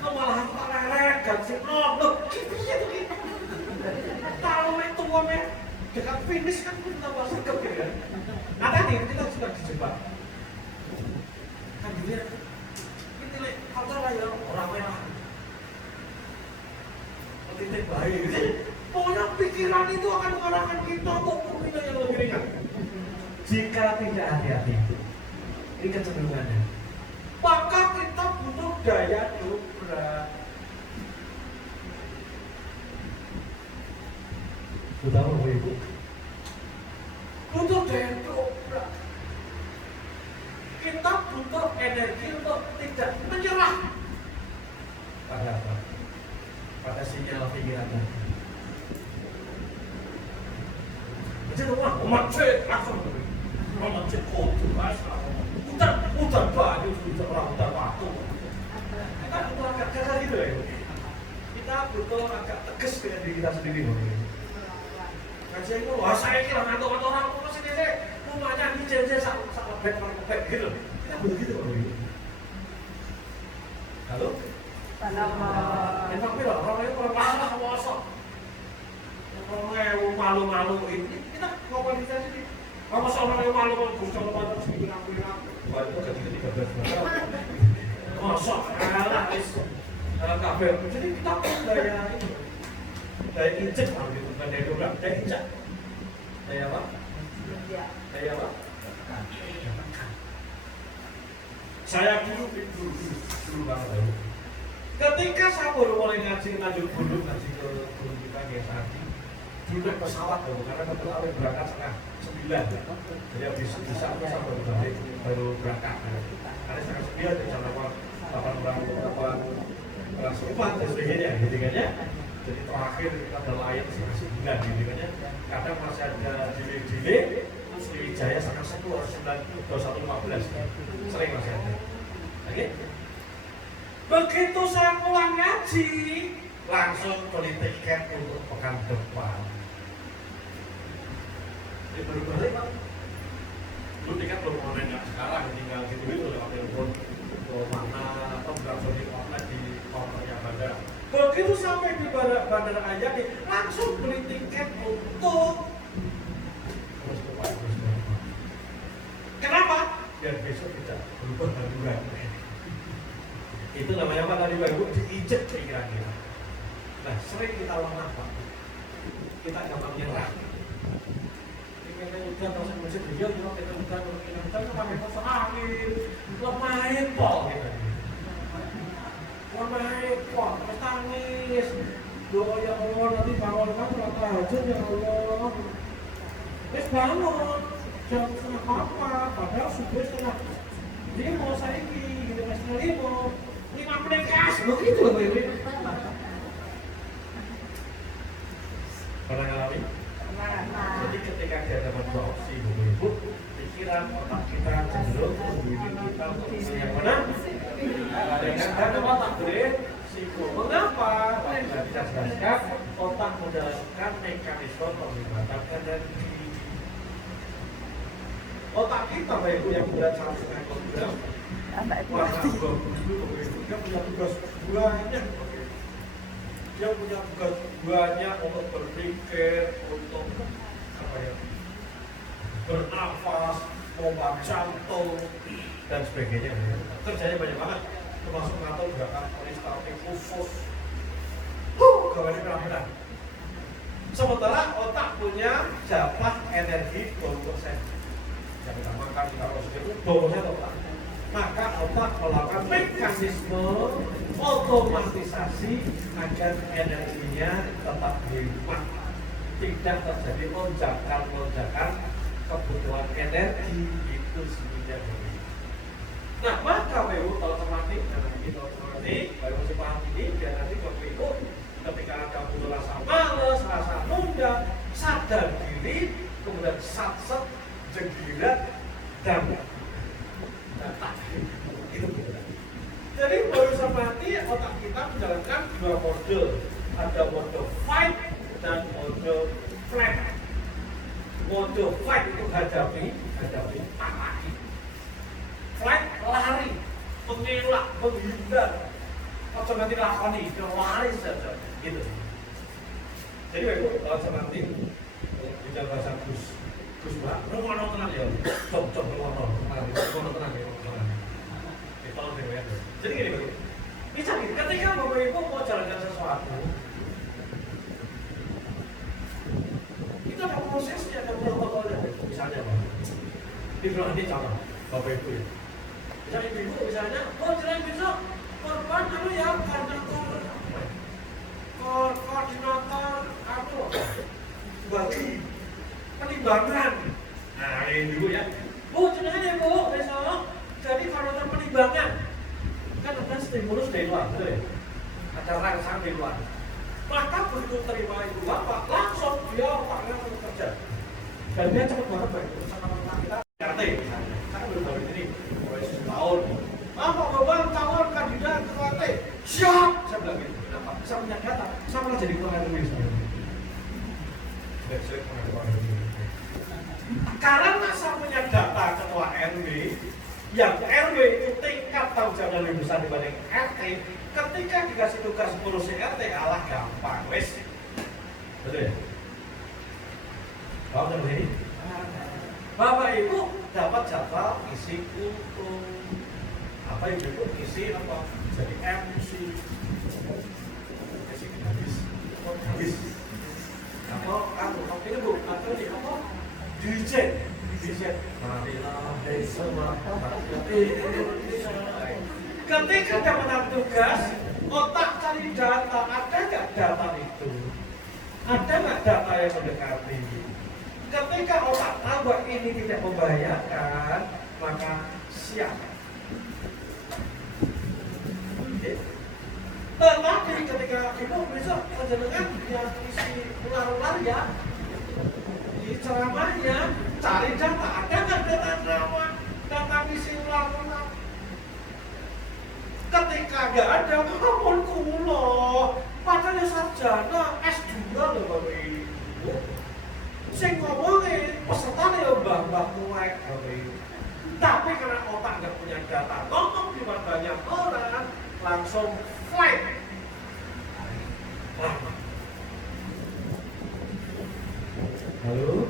Malah aku tak lereng, ganti loh, gitu. Kalau itu ngomong dekat finish kan kita tambah sergap ya. Nah tadi kita sudah dijebak. Kan gitu ya, ini nilai kalau lah ya orang merah. Titik baik. Pokoknya pikiran itu akan mengarahkan kita untuk pemilihan yang lebih ringan. Jika tidak hati-hati, ini kecenderungannya. Maka kita butuh daya dobrak. Terutama Bapak Ibu, butuh daya dobrak. Kita butuh energi untuk tidak menyerah. Pada apa? Pada sinyal pikiran tadi. Jadi umat cek langsung, umat cek kotor, hutan banyu, hutan batu. Kita butuh agak kasar gitu ya. Kita butuh agak tegas dengan diri kita sendiri. Ngaji itu, wah saya kira ngantuk orang ngurus ini deh, rumahnya di JJ sama bed gitu. Kita butuh gitu loh. Halo? Tapi loh, orangnya kurang masalah kosong. Orangnya malu-malu ini, kita ngomong di sini. Kalau orangnya malu-malu, bisa lepas sembilan-sembilan. Wah itu gajinya 13 juta. Kosong, kabel. Jadi kita daya ini, daya injek gitu, bukan daya dobrak, daya injek. Daya apa? Kayak apa? Saya dulu banget. Ketika saya baru mulai ngaji lanjut dulu ngaji ke guru kita kayak tadi, dulu naik pesawat dulu karena kebetulan berangkat setengah 9. Jadi habis bisa saya baru berangkat. Karena setengah 9 di sana 8 dan sebagainya, gitu kan ya. Jadi terakhir kita ada layan setengah 9 gitu kan ya. Kadang masih ada delay, Sriwijaya setengah 1 harus 21.15 sering masih ada. Oke? Begitu saya pulang ngaji, langsung beli tiket untuk pekan depan. Ini baru balik Pak. Dulu tiket belum online nggak sekarang, tinggal gitu lewat telepon ke mana atau berangkat di online di counternya bandara. Begitu sampai di bandara Ayani, langsung beli tiket untuk kenapa? Biar besok tidak berubah haluan. Itu namanya apa tadi Pak Ibu? Diijek pikiran kita. Nah, sering kita lemah Pak. Kita gampang nyerah. Kita udah terus masih beliau, kita udah pakai pasang angin, lemahin Pak. Lemahin Pak, terus tangis. Doa ya Allah nanti bangun kan sholat tahajud ya Allah. Terus bangun jam setengah apa? Padahal subuh setengah 5 saiki, gitu mas setengah 5 menit kas, begitu loh Pak Ibu. Pernah ngalami? Jadi ketika kita dapat dua opsi Bapak Ibu, pikiran otak kita cenderung membimbing kita untuk pilih yang mana? Dengan kata otak berisiko. Mengapa? Kita bisa jelaskan otak menjalankan mekanisme penglibatan energi. Otak kita Bapak Ibu yang berat 1,5 kilogram, dia punya tugas banyak. Dia punya tugas banyak untuk berpikir, untuk apa ya, bernafas, pompa jantung dan sebagainya. Kerjanya banyak banget, termasuk mengatur gerakan peristaltik usus. Gawannya benar-benar. Sementara otak punya jatah energi 20%. Yang kita makan, kita harus itu 20% otak. Maka otak melakukan mekanisme otomatisasi agar energinya tetap hemat, tidak terjadi lonjakan kebutuhan energi itu sebenarnya. Nah, maka WU otomatis dan ini otomatis baru masih paham ini biar nanti Bapak Ibu ketika ada muncul rasa males, rasa nunda, sadar diri, kemudian satset, jenggirat dan itu. Jadi baru mati otak kita menjalankan dua mode, ada mode fight dan mode flight. Mode fight itu hadapi, ataki. Flight lari, mengelak, menghindar. Atau nanti lakoni, lari saja, gitu. Jadi kalau nanti bicara bahasa Gus Mbak, rumah tenang ya, cok rumah tenang ya. Tolong ya. Jadi gini Bapak, misalnya ketika Bapak Ibu mau jalankan sesuatu, itu ada prosesnya, ada protokolnya. Misalnya Pak, di bulan ini contoh Bapak Ibu ya. Misalnya Ibu misalnya, jalan besok korban dulu ya, koordinator bagi penimbangan. Nah ini dulu ya. Jalan ya Bu, besok. Jadi kalau ada penimbangan, kan ada stimulus dari luar, betul ya? Ada rangsang dari luar. Maka begitu terima itu Bapak, langsung dia panggil untuk kerja. Dan dia cepat banget Pak, sama kita RT misalnya. Saya baru ini, mulai 1 tahun. Pak Bambang calon kandidat ketua RT. Siap! Saya bilang gitu, kenapa? Saya punya data, saya malah jadi ketua RW sebenarnya. Karena saya punya data ketua RW, yang RW itu tingkat tanggung jawab lebih besar dibanding RT. Ketika dikasih tugas ngurusi RT, alah gampang, wes. Betul ya? Paham sampai sini? Bapak Ibu dapat jadwal isi untuk apa Ibu isi apa? Jadi MC. Isi habis. Atau ini Bu, atau di apa? DJ, marilah hai semangat. Ketika dapat tugas, otak cari data, ada nggak data itu? Ada nggak data yang mendekati? Ketika otak tahu bahwa ini tidak membahayakan, maka siap. Tetapi ketika ibu bisa menjenengan yang isi ular-ular ya, di ceramahnya cari data, ada nggak data isi ular-ular? Ketika nggak ada, ampun kulo, padahal sarjana S2 loh Bapak Ibu. Sing ngomongin peserta ya mbah-mbah tuwek Bapak Ibu. Tapi karena otak nggak punya data, ngomong di banyak orang, langsung flight. Halo?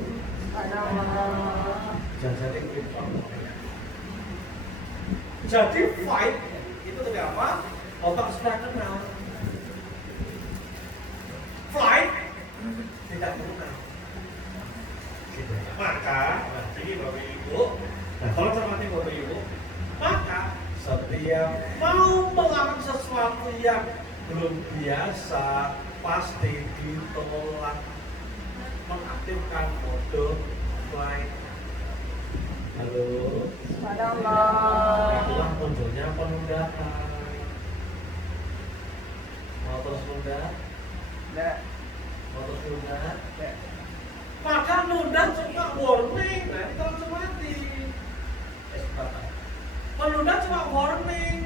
Jadi fight itu tadi apa? Otak sudah kenal. Flight tidak kenal. Gitu. Maka, ini Bapak Ibu, tolong cermati Bapak Ibu. Maka setiap mau melakukan sesuatu yang belum biasa pasti ditolak, mengaktifkan mode flight. Halo. Itulah munculnya penundaan. Mau terus nunda? Enggak. Mau terus nunda? Enggak. Maka nunda cuma warning, nanti langsung mati. Penunda cuma warning,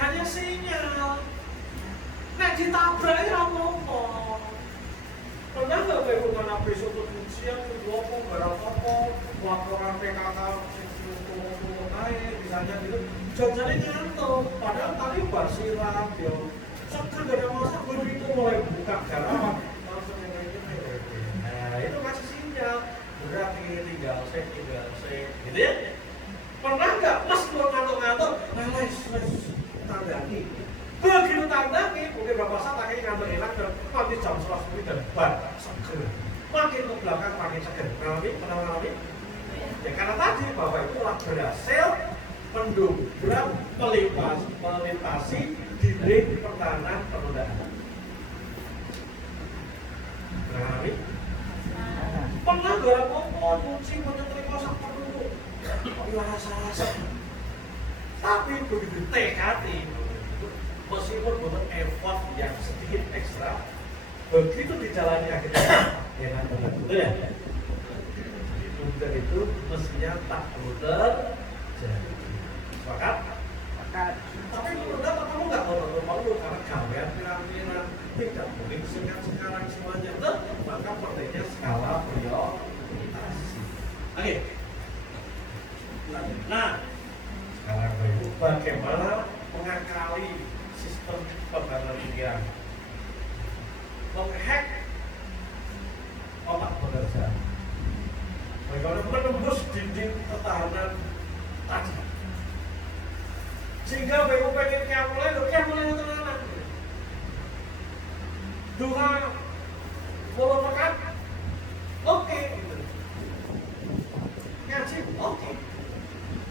hanya sinyal. Nek ditabrak ya ngomong. Pernah nggak Bapak karena besok tuh ujian, tuh apa, barang apa, laporan PKK, turun naik, misalnya gitu, jangan ngantuk. Padahal tadi basiran, dia sekarang gak ada masalah, begitu mulai buka garapan, langsung ini. Nah itu kasih sinyal, berarti tinggal sek, gitu ya. Pernah nggak pas lo ngantuk-ngantuk, tandani. Begitu tandani, mungkin Bapak saat akhirnya ngantuk enak dan nanti jam 11 dan ban seger. Makin ke belakang makin seger. Pernah mengalami? Ya karena tadi Bapak itu telah berhasil mendobrak melintasi dinding pertahanan penundaan. Pernah mengalami? Pernah gak apa-apa, kunci menyetrika kosak perlu. Rasa-rasa. Tapi begitu TKT, meskipun butuh effort yang sedikit ekstra, begitu dijalani akhirnya enak banget, betul ya? Mudah itu mestinya tak mudah jadi. Sepakat? Sepakat. Tapi mudah kamu nggak perlu karena kalian pirang-pirang tidak mungkin sekarang semuanya, maka pentingnya skala prioritas. Oke. Nah, sekarang bagaimana mengakali sistem pembangunan pikiran, menghack otak pekerja, bagaimana menembus dinding pertahanan tadi, sehingga bapak pengen kayak mulai tenang, duha follow pekan, oke, gitu. Ngaji, oke,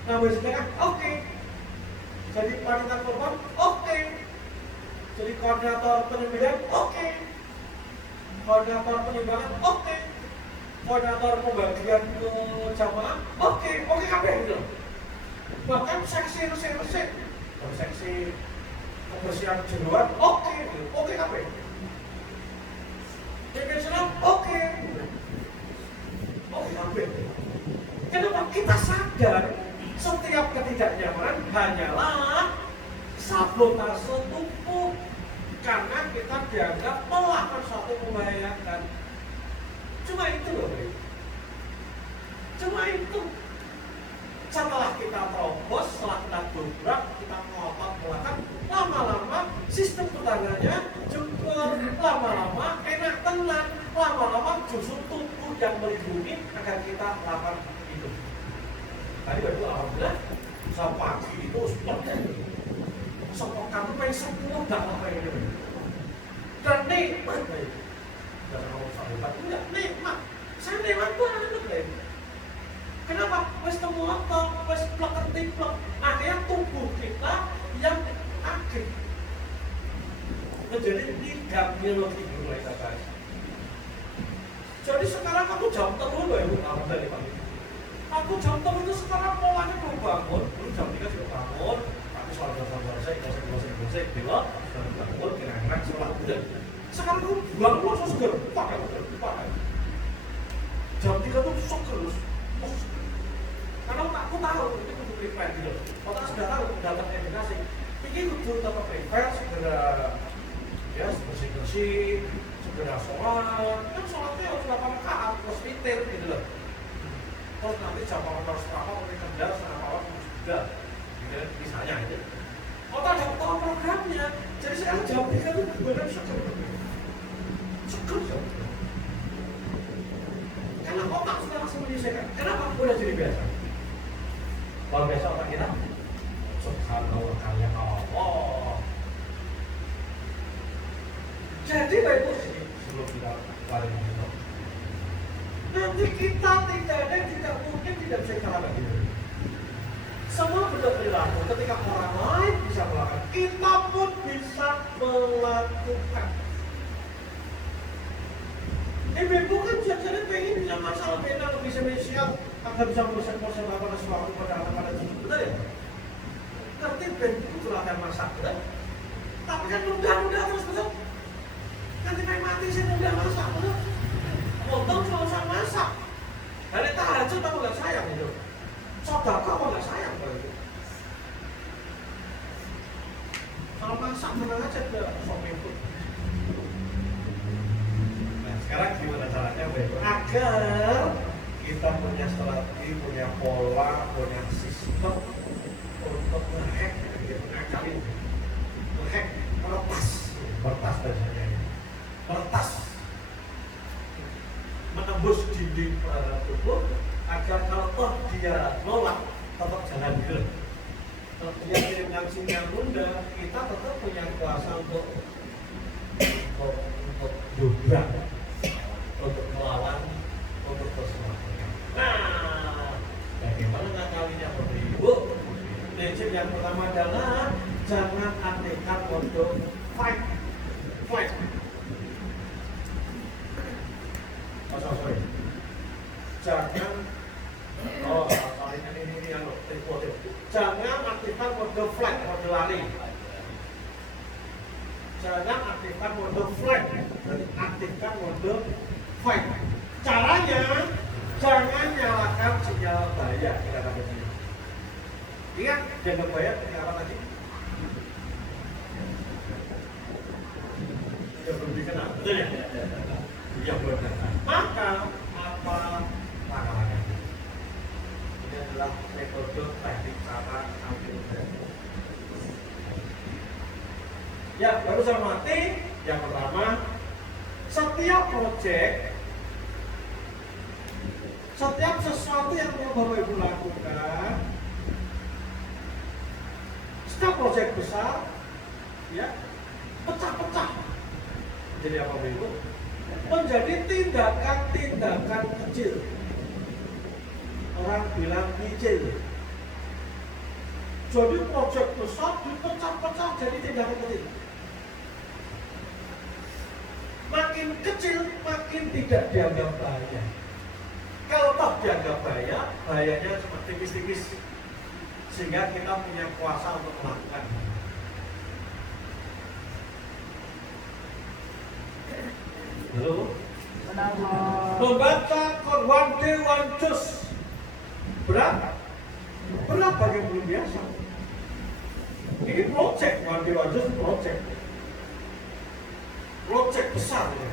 nambah sedekah, oke. Jadi panitia korban, oke. Jadi koordinator penyembilan, oke. Koordinator penimbangan, oke. Koordinator pembagian ke jamaah, oke kabeh gitu. Bahkan seksi resik, seksi kebersihan jeruan, oke kabeh. Dimensional, oke kabeh. Kenapa kita sadar? Setiap ketidaknyamanan hanyalah sabotase tubuh karena kita dianggap melakukan suatu membahayakan. Cuma itu loh, cuma itu. Setelah kita terobos, setelah kita dobrak, kita ngotot melakukan, lama-lama sistem pertahanannya juga lama-lama enak tenang, lama-lama justru tubuh yang melindungi agar kita melakukan itu. Tadi baru alhamdulillah, saya pagi itu seperti sepokan itu pengen 10 gak apa ini. Dan nikmat, dan kalau sahabat itu gak nikmat. Sandewan banget lah. Kenapa? Wes temu otot, wes plek-plek. Akhirnya tubuh kita yang aktif. Menjadi tidak biologi mulai kita. Jadi sekarang aku jam terus loh ibu, apa dari pagi? Aku jam terus itu sekarang polanya belum bangun, dulu jam 3 sudah bangun, tapi soal jam selesai, belok, sudah bangun, kira-kira sholat udah. Sekarang aku bangun langsung seger, pakai. Jam 3 tuh seger, karena aku tahu itu untuk prepare gitu. Otak sudah tahu, dapat edukasi. Ini untuk dapat prepare segera, ya bersih-bersih, segera sholat. Kan sholatnya harus 8 rakaat, terus witir gitu loh. Terus nanti jam 8 harus berapa, mungkin kerja setengah malam juga, gitu, misalnya itu. Otak dapat tahu programnya. Jadi sekarang jam 3 itu benar seger. Karena otak sudah langsung menyelesaikan. Kenapa? Udah jadi biasa. Kalau biasa otak kita, subhanallah kaya Allah. Jadi baik sebelum kita balik itu, nanti kita tidak mungkin tidak bisa kalah lagi. Semua bentuk perilaku ketika orang lain bisa melakukan, kita pun bisa melakukan. Ibu kan jadi pengen bisa masalah beda lebih spesial agar bisa proses apa sesuatu pada anak-anak itu, betul ya? Ngerti ben itu akan masak, betul? Tapi kan mudah terus betul. Nanti main mati sih mudah masak, betul? Untung cuma usah masak. Dari tahajud aku nggak sayang itu. Sodako aku nggak sayang kalau itu. Kalau masak tenang aja udah sok itu. Sekarang gimana caranya agar kita punya strategi, punya pola, punya sistem untuk nge-hack, ngakalin, nge-hack, meretas bahasanya, meretas, menembus dinding peradaban tubuh agar kalau dia nolak tetap jalan dulu. Kalau dia kirimkan sinyal tunda, kita tetap punya kuasa untuk dobrak, untuk melawan, untuk bersemangat. Nah, bagaimana ngakalinya Bapak Ibu? Prinsip yang pertama adalah jangan aktifkan untuk fight. Sorry. Jangan, jangan aktifkan mode flight, mode lari. Jangan aktifkan mode flight, aktifkan mode fight. Caranya, jangan nyalakan sinyal bahaya. Kita dapat ini. Ingat, jaga bahaya ketika apa tadi? Tidak belum dikenal, betul ya? Iya benar. Maka apa langkah-langkah ini? Ini adalah metode teknik cara ambil data. Ya, baru saya mati. Yang pertama, setiap project, setiap sesuatu yang mau Bapak Ibu lakukan, setiap project besar, ya, pecah-pecah. Jadi apa Bapak Ibu? Menjadi tindakan-tindakan kecil. Orang bilang kecil. Jadi project besar dipecah-pecah jadi tindakan kecil. Makin kecil, makin tidak dianggap bahaya. Kalau tak dianggap bahaya, bahayanya cuma tipis-tipis. Sehingga kita punya kuasa untuk melakukan. Halo? Membaca One Day One Juice berat bagi yang belum biasa. Ini project, One Day One Juice project besar ya.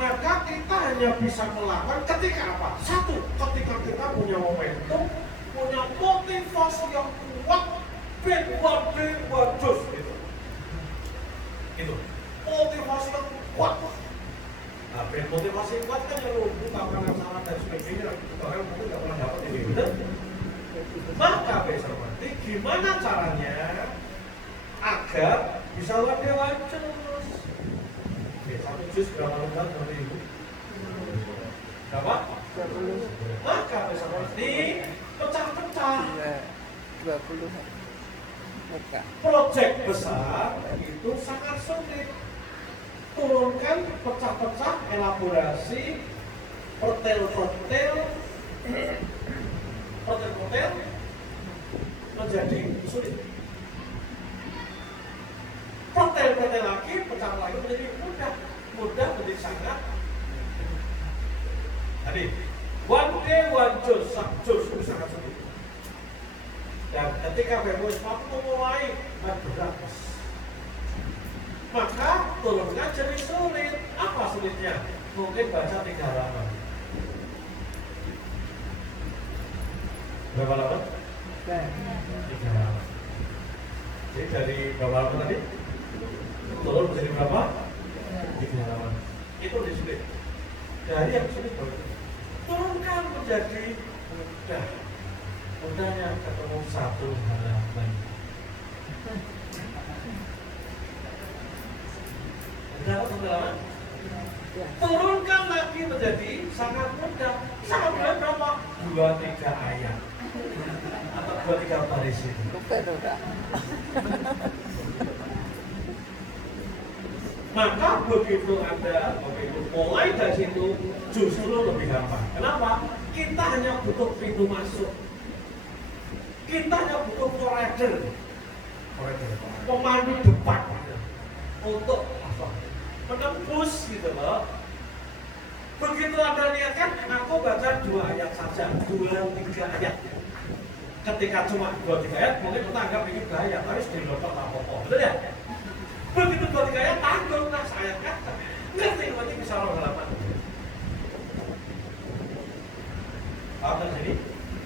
Maka kita hanya bisa melakukan ketika apa? Satu, ketika kita punya momentum, punya motivasi yang kuat, One Day One Juice gitu. Itu motivasi yang kuat. Nah, motivasi kuat kan yang buka kanan salah dan sebagainya, orang mungkin nggak pernah dapat ini, betul? Maka besok nanti gimana caranya agar bisa wadah terus? Oke, satu juz berapa lembar Bapak Ibu? Berapa? 20. Maka seperti pecah-pecah. Iya, 20 muka. Proyek besar itu sangat sulit. Turunkan pecah-pecah, elaborasi, pertel-pertel menjadi sulit. Pertel-pertel lagi, pecah lagi menjadi mudah menjadi sangat. Tadi, one day one juz itu sangat sulit. Dan ketika Bapak memulai berat, maka turunkan jadi sulit. Apa sulitnya? Mungkin baca 3 halaman. Berapa halaman? 3 halaman. Jadi dari berapa halaman tadi? Turun menjadi berapa? 3 halaman. Itu lebih sulit. Dari yang sulit baru turunkan menjadi mudah. Mudahnya ketemu 1 halaman. Berapa halaman? Turunkan lagi menjadi sangat mudah. Sangat mudah berapa? 2-3 ayat atau 2-3 baris itu. Maka begitu Anda mulai dari situ justru lebih gampang. Kenapa? Kita hanya butuh pintu masuk. Kita hanya butuh koridor, pemandu depan untuk menembus gitu loh. Begitu Anda lihat kan, aku baca 2 ayat saja, 2-3 ayat. Ketika cuma 2-3 ayat, mungkin kita anggap ini bahaya, tapi sudah dilotok apa-apa, betul ya? Begitu 2-3 ayat, tanggung lah saya kata. Ngerti nanti bisa orang halaman. Paham tak jadi?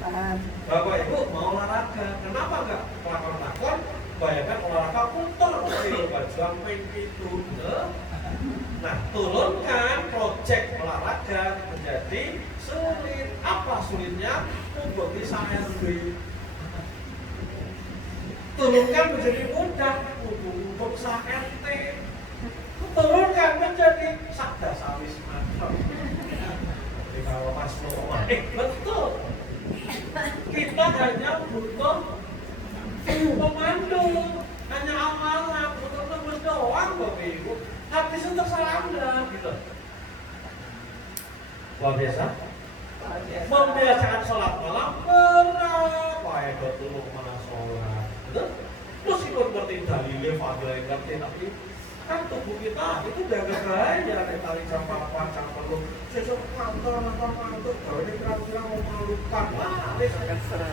Paham. Bapak Ibu mau olahraga, kenapa enggak lakon-lakon? Bayangkan olahraga putar berjuang main itu. Nah, turunkan proyek olahraga menjadi sulit. Apa sulitnya? Untuk bisa RB. Turunkan menjadi mudah untuk RT. Turunkan menjadi sabda sawisma. Jadi kalau Mas Loh, betul. Kita hanya butuh pemandu, hanya amalan untuk tembus doang, Bapak Ibu. Habis untuk salah Anda, gitu. Luar biasa. Membiasakan sholat malam berat. Wah, betul mana sholat. Betul? Meskipun ngerti dalilnya, fadilah yang ngerti, tapi kan tubuh kita itu udah gaya dari tarik jam 8, jam 10. Sesuk kantor, ini kira-kira mau memalukan. Nanti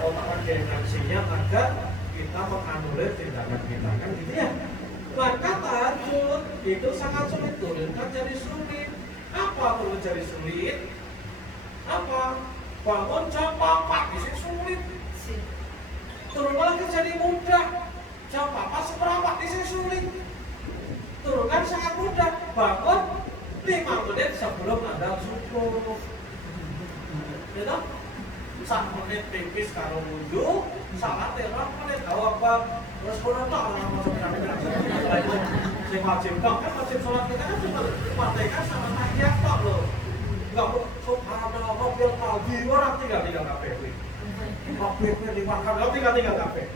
otak generasinya agar kita menganulir tindakan kita, kan gitu ya. Maka tahajud itu sangat sulit, turunkan jadi sulit. Apa turun jadi sulit? Apa? Bangun jam 4 bisa sulit. Turun lagi jadi mudah. Jam 4 seperempat bisa sulit. Turunkan sangat mudah. Bangun 5 menit sebelum Anda subuh. Gitu? 1 menit pipis karo wudu, salat 2 menit apa? Terus kono tok masuk sing wajib tok kan wajib sholat kita kan cuma Fatihah sama tahiyat tok lho. Enggak subhanallah rabbil azim ora tinggal kabeh kuwi. Kabeh kuwi diwakaf lho tinggal kabeh.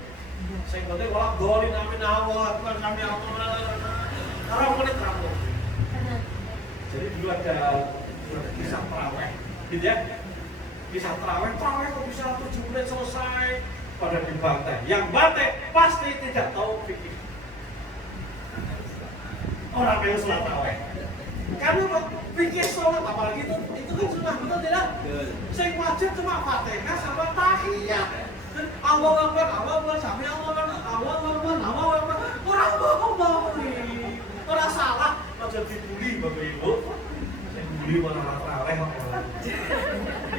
Sing penting ora dolin amin Allah, kami Allah. Ora menit rampung. Jadi dulu ada kisah tarawih, gitu ya. Kisah tarawih kok bisa 7 menit selesai. Pada dibantai, yang bantai pasti tidak tahu fikih. Orang yang sholat tarawih, karena fikih sholat apalagi itu kan sunnah, betul tidak? Yang wajib cuma Fatihah sama tahiyat. Allahu Akbar, sami Allahu Akbar. Orang ngomong nih, orang salah, aja dibully Bapak Ibu. Yang bully malah tarawih kok.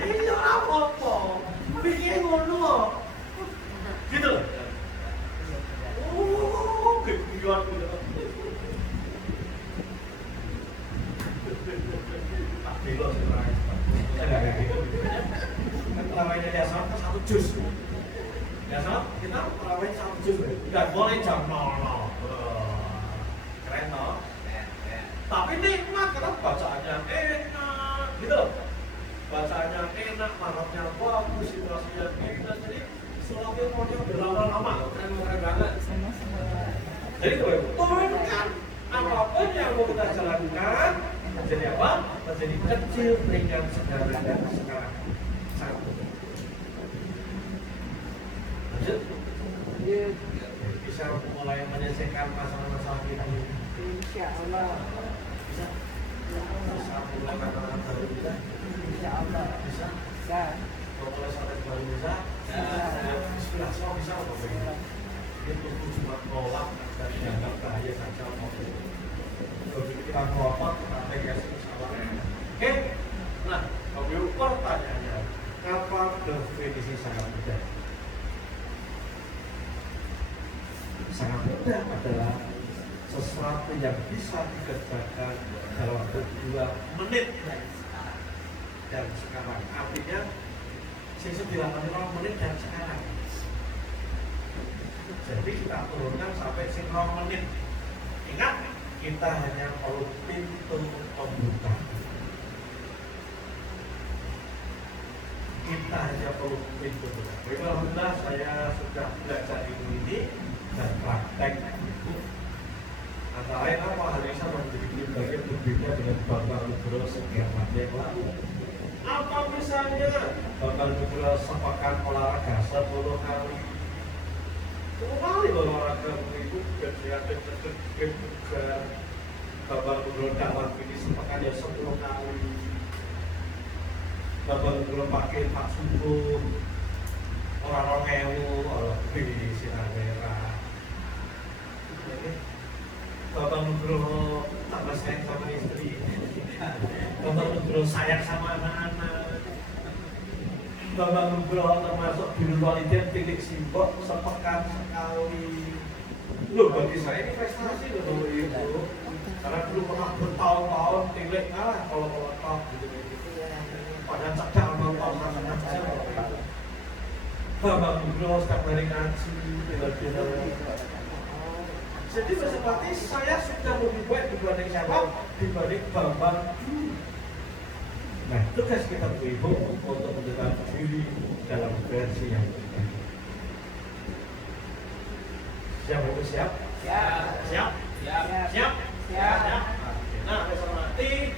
Ini orang ngomong, fikih ngono. Gitu loh. Kegiatan gitu. Tak belok sebenarnya. Saya nggak gitu. Kan terawihnya biasa kan 1 juz. Biasa kita terawih 1 juz. Dan mulai jam 00. Keren toh. Tapi nikmat karena bacaannya enak, gitu loh. Bacaannya enak, marahnya bagus, situasinya enak, jadi sesuatu model berlama-lama, keren banget. Jadi turunkan apapun yang mau kita jalankan menjadi apa? Menjadi kecil, ringan, sederhana dan sekarang satu. Lanjut. Bisa mulai menyelesaikan masalah-masalah kita. Insya Allah. Bisa. Bisa mulai kata-kata baru bisa. Insya Allah. Bisa. Bisa. Mau mulai sampai baru bisa. Bismillah, semua bisa apa begini? Itu cuma nolak dan dianggap bahaya saja. Kalau kita ngotot, kita ya salah. Oke, nah, kalau pertanyaannya, apa definisi sangat mudah? Sangat mudah adalah sesuatu yang bisa dikerjakan dalam waktu 2 menit dan sekarang. Artinya, sisa dilakukan 2 menit dan sekarang. Jadi kita turunkan sampai 0 menit. Ingat, kita hanya perlu pintu pembuka. Kita hanya perlu pintu pembuka. Alhamdulillah saya sudah belajar ini dan praktek. Antara lain apa hal yang sama menjadi bagian berbeda dengan Bapak Nugroho sekian waktu yang lalu. Apa misalnya Bapak Nugroho sepekan olahraga 10 kali. 10 kali olahraga itu kegiatan juga. Bapak Nugroho dakwah ini sepekan ya 10 kali. Bapak Nugroho pakai Pak Subuh orang-orang ewu, orang di sinar merah. Bapak Nugroho tambah sayang sama istri. Bapak Nugroho sayang sama anak-anak. Bapak Nugroho termasuk biru walidain tilik simbok sepekan sekali. Loh, bagi saya ini prestasi loh Bapak Ibu. Karena dulu pernah bertahun-tahun tilik kalah kalau top gitu. Padahal cakap nonton anak-anak. Bapak Nugroho setiap hari ngaji, tiba-tiba. Jadi berarti saya sudah lebih baik dibanding siapa? Dibanding Bapak. Nah, tugas kita Ibu untuk menjaga diri dalam versi yang terbaik. Siap Ibu, siap? Siap. Siap? Siap. Siap? Siap. Nah, hormati.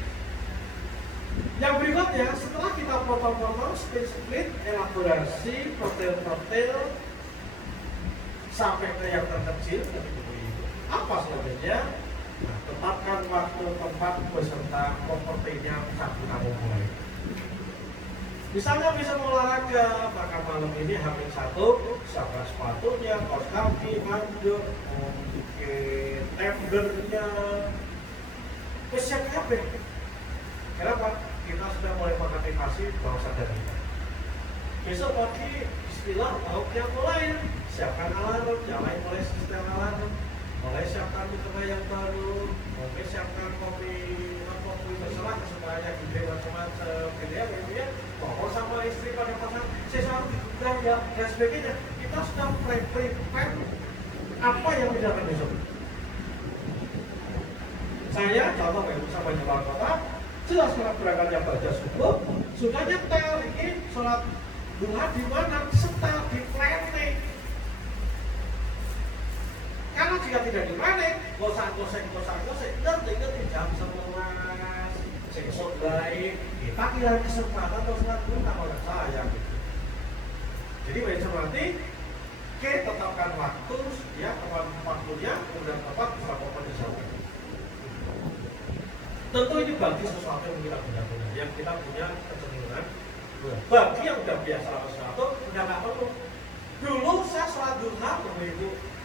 Yang berikutnya, setelah kita potong-potong, split, elaborasi, profil, sampai ke yang terkecil, apa selanjutnya? Nah, tetapkan waktu, tempat, beserta propertinya saat kita mulai. Misalnya bisa olahraga, maka malam ini hamil 1, siapkan sepatunya, kaos kaki, handuk, bikin tendernya, siap kabeh. Kenapa? Kita sudah mulai mengaktifasi bawah sadar kita. Besok pagi, bismillah, mau yang mulai. Siapkan alarm, nyalain mulai sistem alarm. Mulai siapkan mukena yang baru, mulai siapkan kopi terserah kesukaannya gede macam-macam, gitu ya. Bawa sama istri pada pasang, sesuatu digudang ya, dan sebagainya. Kita sudah prepare apa yang didapat besok. Saya contoh kayak Musa Banjarbaru Kota, jelas sholat berangkatnya pada subuh, sudah nyetel ini sholat duha di mana setel di planning. Karena jika tidak di planning, gosek, ngerti jam 11, sesok baik, kita kira kesempatan atau sholat duha oleh saya. Gitu. Jadi baik cermati, tetapkan waktu, ya kapan waktunya, kemudian tepat berapa penyesuaian. Tentu ini bagi sesuatu yang kita punya, yang kita punya kecenderungan. Bagi yang udah biasa sesuatu, udah nggak perlu. Dulu saya sholat duha,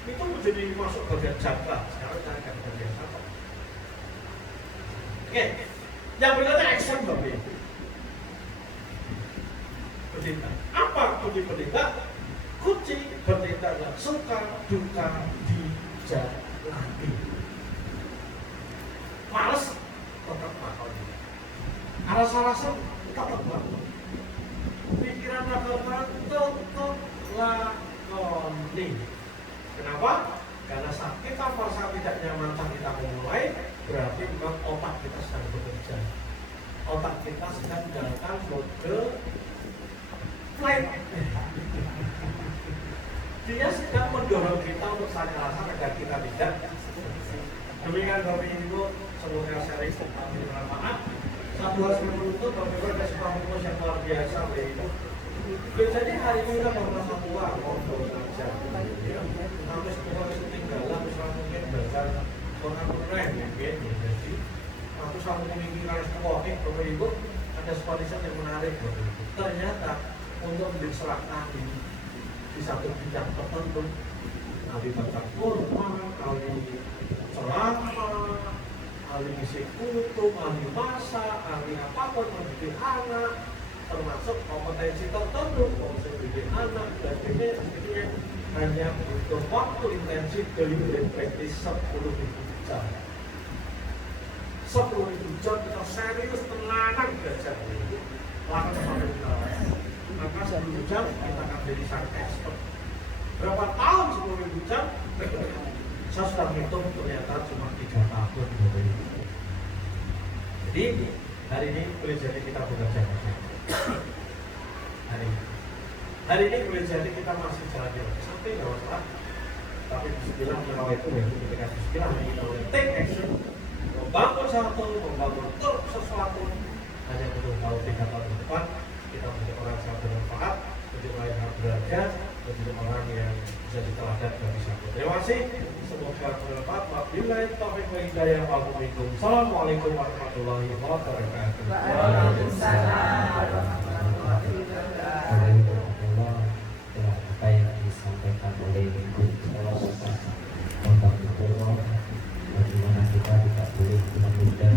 itu menjadi masuk bagian jangka. Sekarang saya akan bagian apa? Oke, yang berikutnya action Bapak. Bertindak. Apa kunci bertindak? Kunci bertindak suka duka dijalani. Males tetap makanya. Rasa-rasa tetap bangun. Pikiran tetap lakoni. Kenapa? Karena saat kita merasa tidak nyaman saat kita memulai, berarti memang otak kita sedang bekerja. Otak kita sedang menjalankan mode flight. Dia sedang mendorong kita untuk saling rasa agar kita tidak. Demikian Bapak Ibu, semoga sharing bermanfaat. Satu hal sebelum menutup, Bapak Ibu ada sebuah rumus yang luar biasa, yaitu jadi hari ini kita baru satu uang, ngobrol saja. Sampai sekolah ketinggalan, misalnya mungkin belajar orang keren, mungkin. Jadi, aku sama memikirkan sekolah, Bapak Ibu ada sebuah riset yang menarik, Bapak Ibu. Ternyata untuk menjadi serak tadi di satu bidang tertentu, ahli baca Quran, ahli ceramah, ahli ngisi kutub, ahli masak, ahli apapun, mendidik anak, termasuk kompetensi tertentu, konsep mendidik anak dan sebagainya, hanya butuh waktu intensif deliberate practice 10.000 jam. 10.000 jam kita serius tenanan belajar itu, lakukan sampai kita. Maka 10 jam kita akan jadi sang expert. Berapa tahun 10.000 jam? Saya sudah hitung ternyata cuma 3 tahun. Jadi hari ini boleh jadi kita bekerja masih. Hari ini boleh jadi kita masih jalan di samping nggak masalah. Tapi bismillah itu ketika bismillah kita boleh take action, membangun satu, membangun terus sesuatu. Hanya butuh tahu 3 tahun ke depan kita menjadi orang yang sangat bermanfaat, menjadi orang yang sangat berharga, menjadi orang yang bisa diteladan dan bisa. Terima kasih. Semoga bermanfaat. Wabillahi taufiq wal hidayah. Assalamualaikum warahmatullahi wabarakatuh. Waalaikumsalam warahmatullahi wabarakatuh. Apa yang disampaikan oleh Ibu Salawat Montang bagaimana kita tidak boleh menunda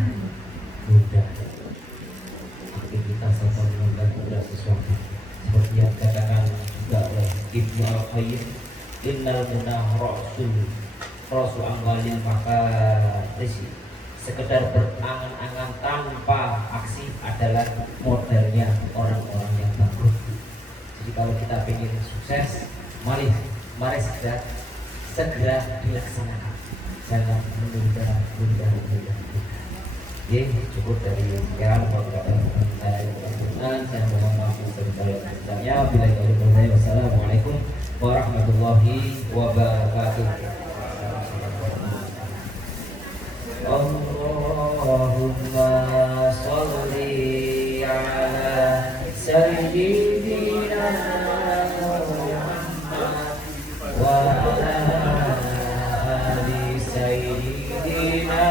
aktivitas atau menunda sesuatu. Seperti yang dikatakan juga oleh Ibnu Al-Qayyim, innal munah rasul amwalil makarisi. Sekedar berangan-angan tanpa aksi adalah modalnya orang-orang yang bangkrut. Jadi kalau kita ingin sukses, mari segera dilaksanakan. Jangan menunda. Cukup dari sekian. Saya mohon maaf sebesar-besarnya. Wassalamualaikum warahmatullahi wabarakatuh. Allahumma sholli ala sayyidina Muhammad wa ala ali sayyidina